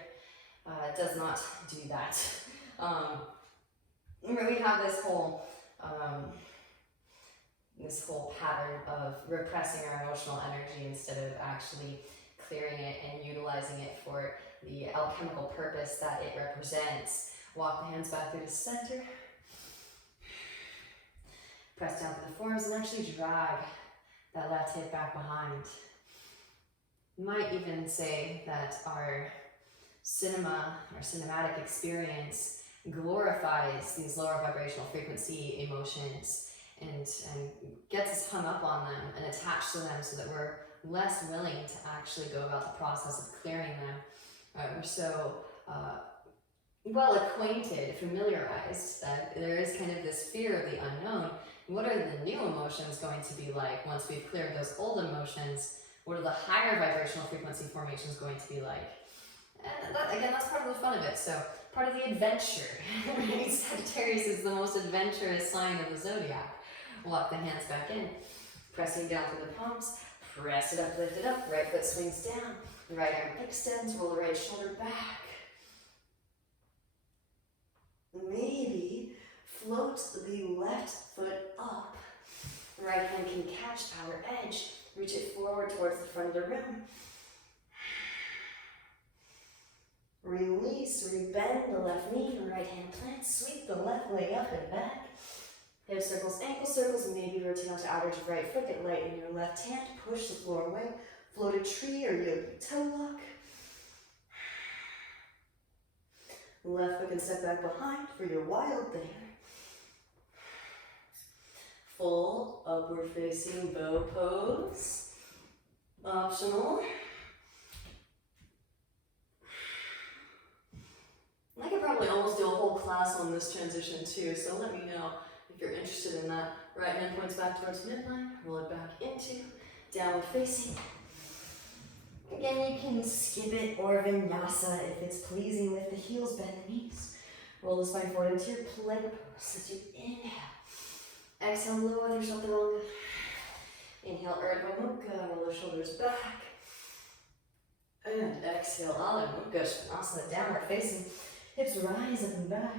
does not do that. We have this whole pattern of repressing our emotional energy instead of actually clearing it and utilizing it for the alchemical purpose that it represents. Walk the hands back through the center. Press down through the forearms and actually drag that left hip back behind. Might even say that our cinematic experience glorifies these lower vibrational frequency emotions and gets us hung up on them and attached to them so that we're less willing to actually go about the process of clearing them. We're so well acquainted, familiarized, that there is kind of this fear of the unknown. What are the new emotions going to be like once we've cleared those old emotions? What are the higher vibrational frequency formations going to be like? And that, again, that's part of the fun of it. So part of the adventure, right? Sagittarius is the most adventurous sign of the zodiac. Walk the hands back in, pressing down through the palms, press it up, lift it up, right foot swings down, right arm extends, roll the right shoulder back. Maybe float the left foot up, right hand can catch outer edge, reach it forward towards the front of the room. Release, rebend the left knee, right hand plant, sweep the left leg up and back. Hip circles, ankle circles, maybe rotate onto outer edge of right foot, get light in your left hand, push the floor away, floated tree or yogi toe lock. Left foot can step back behind for your wild bear. Full upward facing bow pose. Optional. I could probably almost do a whole class on this transition too, so let me know if you're interested in that. Right hand points back towards midline, roll it back into downward facing. Again, you can skip it or vinyasa if it's pleasing. Lift the heels, bend the knees. Roll the spine forward into your plank pose as you inhale. Exhale, lower yourself the wrong. Inhale, Urdhva Mukha, roll the shoulders back. And exhale, Adho Mukha Svanasana, downward facing. Hips rise up and back.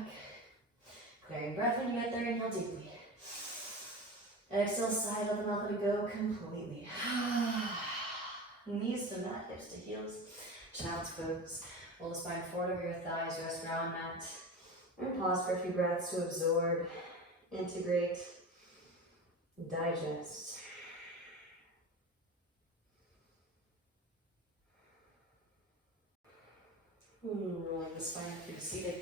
Clearing breath when you get there, inhale deeply. Exhale, side up and let it go completely. Knees to mat, hips to heels. Child's pose. Roll the spine forward over your thighs, rest round mat. And pause for a few breaths to absorb, integrate, digest. Rolling the spine through seated.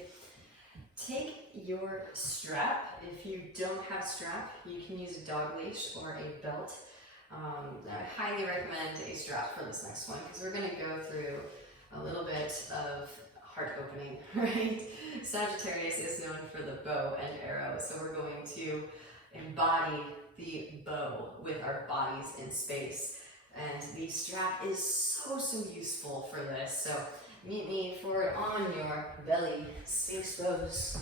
Take your strap. If you don't have strap, you can use a dog leash or a belt. I highly recommend a strap for this next one because we're going to go through a little bit of heart opening, right? Sagittarius is known for the bow and arrow, so we're going to embody the bow with our bodies in space. And the strap is so useful for this. So meet me forward on your belly, Sphinx pose,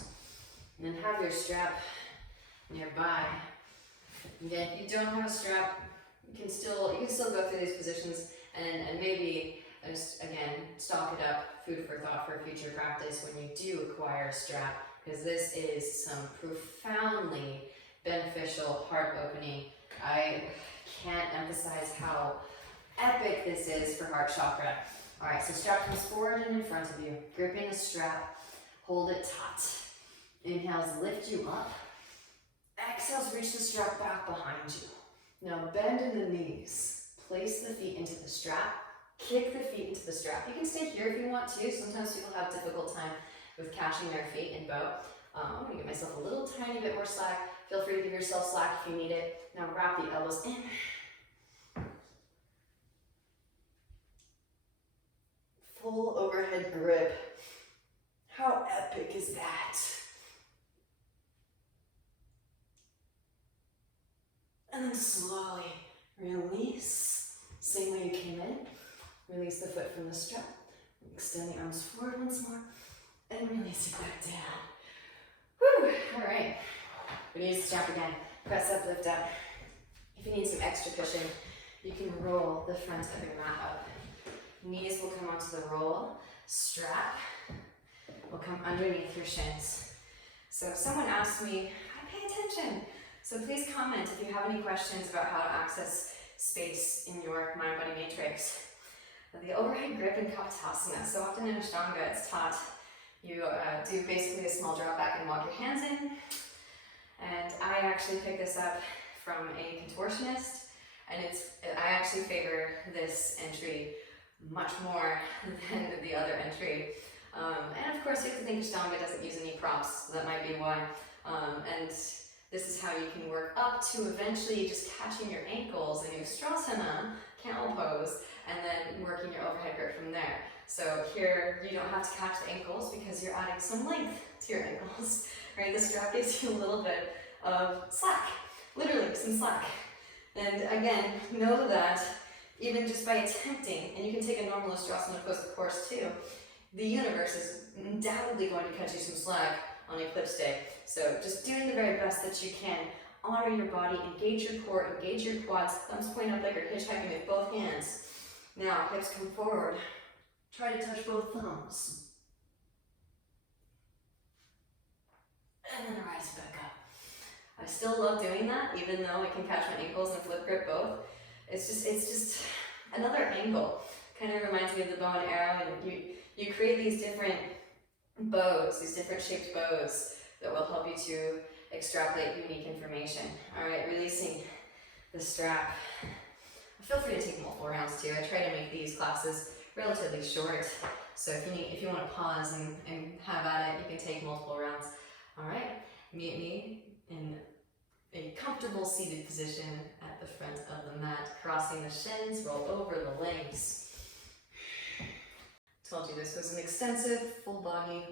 and then have your strap nearby. Again, if you don't have a strap, you can still go through these positions and maybe just again stock it up, food for thought for future practice when you do acquire a strap, because this is some profoundly beneficial heart opening. I can't emphasize how epic this is for heart chakra. All right, so strap comes forward and in front of you. Gripping the strap, hold it taut. Inhales lift you up. Exhales reach the strap back behind you. Now bend in the knees. Place the feet into the strap. Kick the feet into the strap. You can stay here if you want to. Sometimes people have difficult time with catching their feet in bow. I'm gonna give myself a little tiny bit more slack. Feel free to give yourself slack if you need it. Now wrap the elbows in. Full overhead grip. How epic is that? And then slowly release. Same way you came in. Release the foot from the strap. Extend the arms forward once more. And release it back down. Whew! All right. We're gonna use the strap again. Press up, lift up. If you need some extra cushion, you can roll the front of your mat up. Knees will come onto the roll. Strap will come underneath your shins. So if someone asks me, I pay attention. So please comment if you have any questions about how to access space in your mind-body matrix. The overhead grip in Kapotasana. So often in Ashtanga it's taught you do basically a small drop back and walk your hands in. And I actually picked this up from a contortionist, and I actually favor this entry much more than the other entry. And of course you have to think Ashtanga doesn't use any props, so that might be why. And this is how you can work up to eventually just catching your ankles in Ustrasana, camel pose, and then working your overhead grip from there. So here you don't have to catch the ankles because you're adding some length to your ankles, right? The strap gives you a little bit of slack, literally some slack. And again, know that even just by attempting, and you can take a normal Ustrasana pose of course too, the universe is undoubtedly going to cut you some slack on Eclipse Day. So just doing the very best that you can. Honor your body, engage your core, engage your quads, thumbs point up like you're hitchhiking with both hands. Now, hips come forward. Try to touch both thumbs. And then rise back up. I still love doing that, even though I can catch my ankles and flip grip both. It's just another angle. Kind of reminds me of the bow and arrow, and you create these different bows, these different shaped bows that will help you to extrapolate unique information. All right, releasing the strap. Feel free to take multiple rounds too. I try to make these classes relatively short, so if you want to pause and have at it, you can take multiple rounds. All right, meet me in a comfortable seated position at the front of the mat, crossing the shins, roll over the legs. Told you this was an extensive full body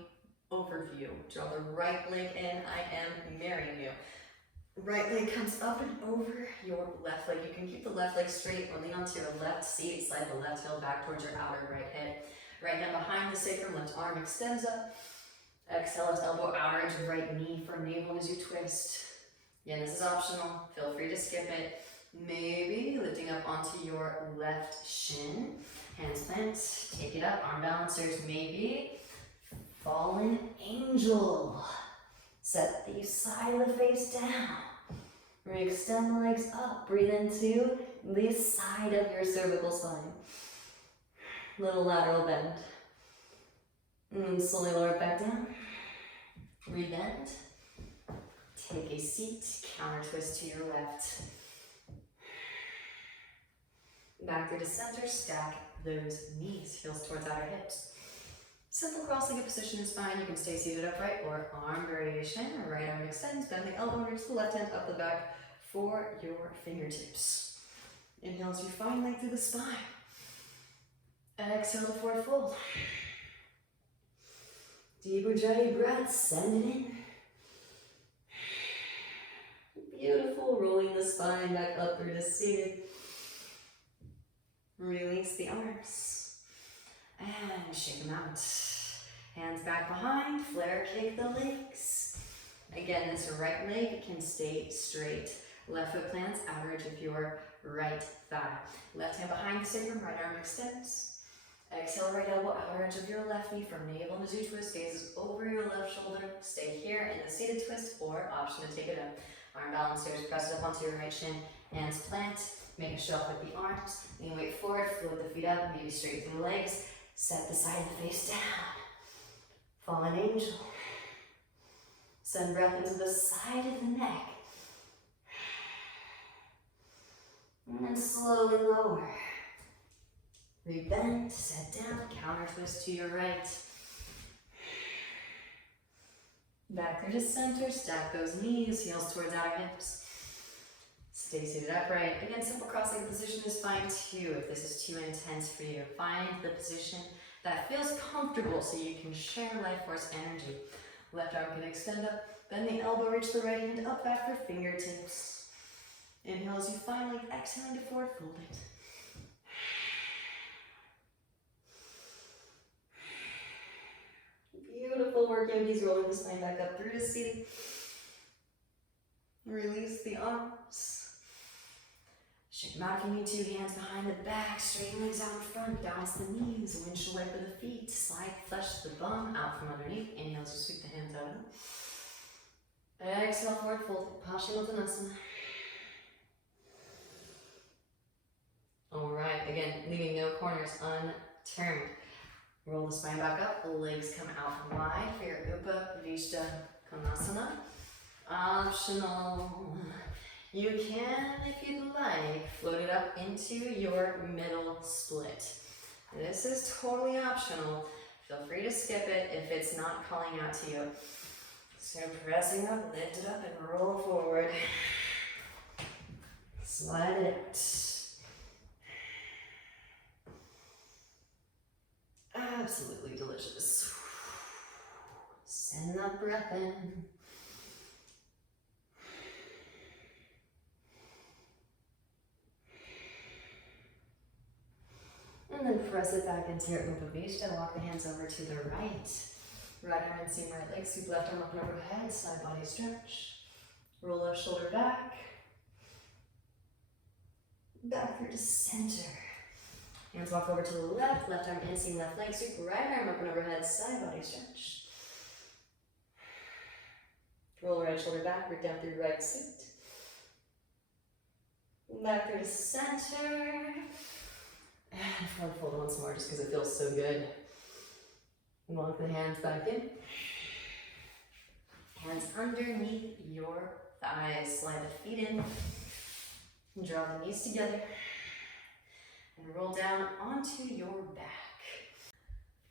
overview. Draw the right leg in, I am marrying you. Right leg comes up and over your left leg. You can keep the left leg straight or lean onto your left seat, slide the left heel back towards your outer right hip. Right hand behind the sacrum, left arm extends up. Exhale, left elbow outer edge of right knee for navel as you twist. Again, this is optional. Feel free to skip it. Maybe lifting up onto your left shin. Hands plant, take it up, arm balancers, maybe. Fallen angel. Set the side of the face down. Extend the legs up. Breathe into the side of your cervical spine. Little lateral bend. And slowly lower it back down. Rebend. Take a seat. Counter twist to your left. Back through to center. Stack those knees. Heels towards outer hips. Simple cross-legged position is fine. You can stay seated upright or arm variation. Right arm extends, bend the elbow, reach the left hand up the back for your fingertips. Inhale as you find length through the spine. Exhale to forward fold. Deep Ujjayi breath, send it in. Beautiful, rolling the spine back up through to seated. Release the arms. And shake them out. Hands back behind, flare kick the legs. Again, this right leg can stay straight. Left foot plants, outer edge of your right thigh. Left hand behind the sacrum, right arm extends. Exhale, right elbow, outer edge of your left knee from navel as you twist, gazes over your left shoulder. Stay here in the seated twist or option to take it up. Arm balancers, press it up onto your right shin, hands plant. Make a show up with the arms. Lean weight forward, float the feet up, maybe straighten the legs. Set the side of the face down. Fallen angel. Send breath into the side of the neck. And then slowly lower. Rebend, set down, counter twist to your right. Back through to center, stack those knees, heels towards outer hips. Stay seated upright. Again, simple cross-legged position is fine too if this is too intense for you. Find the position that feels comfortable so you can share life force energy. Left arm can extend up, bend the elbow, reach the right hand up back for fingertips. Inhale as you find length, exhaling to forward fold it. Beautiful work, yogis, rolling the spine back up through to seated. Release the arms. Shake them out if you need to, hands behind the back, straighten legs out in front, bounce the knees, windshield wiper the feet, slide, flush the bum out from underneath. Inhale as you sweep the hands out. Exhale, forward fold, Paschimottanasana. Alright, again, leaving no corners unturned. Roll the spine back up, legs come out wide for your Upavishta Konasana. Optional. You can, if you'd like, float it up into your middle split. This is totally optional. Feel free to skip it if it's not calling out to you. So pressing up, lift it up, and roll forward. Slide it. Absolutely delicious. Send that breath in. And then press it back into your Upavishta. Walk the hands over to the right. Right arm and seam right leg. Sweep left arm up and overhead. Side body stretch. Roll left shoulder back. Back through to center. Hands walk over to the left. Left arm inseam left leg. Sweep right arm up and overhead. Side body stretch. Roll right shoulder back. Root down through right seat. Back through to center. And forward fold once more just because it feels so good. Walk the hands back in. Hands underneath your thighs. Slide the feet in. Draw the knees together. And roll down onto your back.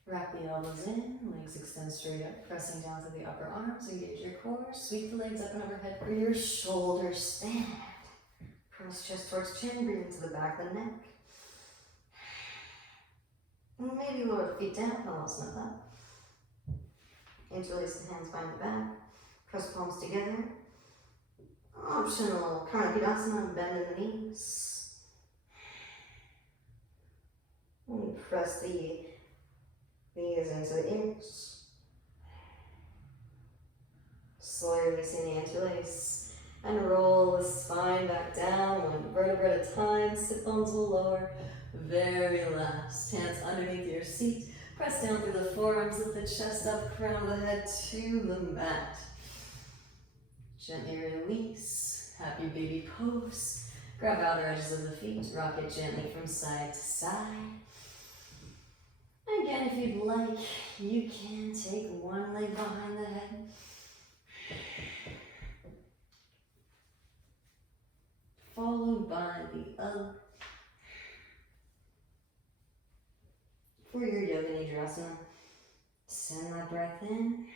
Wrap the elbows in. Legs extend straight up. Pressing down to the upper arms. Engage your core. Sweep the legs up and overhead for your shoulder stand. Cross chest towards chin. Breathe into the back of the neck. Maybe lower the feet down, Halasana that. Interlace the hands behind the back. Press palms together. Optional Karnapidasana, bend in the knees. And press the knees into the ears. Slowly releasing the interlace. And roll the spine back down, one vertebra at a time. Sit bones will lower. Very last. Hands underneath your seat. Press down through the forearms, lift the chest up, crown of the head to the mat. Gently release. Happy baby pose. Grab outer edges of the feet. Rock it gently from side to side. Again, if you'd like, you can take one leg behind the head. Followed by the other. For your Yoga Nidra, send that breath in.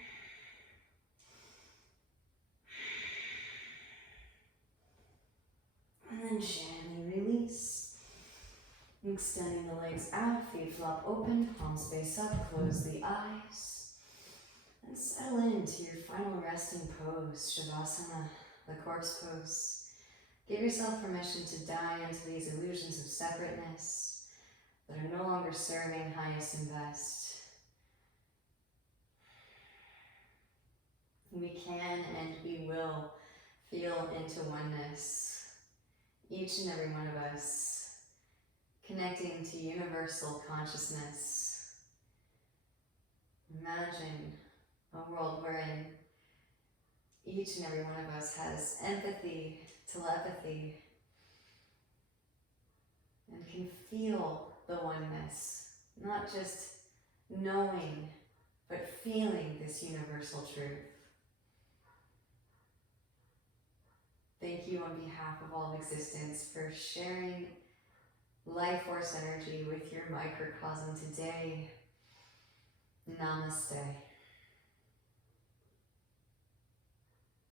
And then gently release. Extending the legs out, feet flop open, palms face up, close the eyes. And settle into your final resting pose, Shavasana, the corpse pose. Give yourself permission to die into these illusions of separateness that are no longer serving highest and best. We can and we will feel into oneness, each and every one of us, connecting to universal consciousness. Imagine a world wherein each and every one of us has empathy, telepathy, and can feel the oneness, not just knowing, but feeling this universal truth. Thank you on behalf of all of existence for sharing life force energy with your microcosm today. Namaste.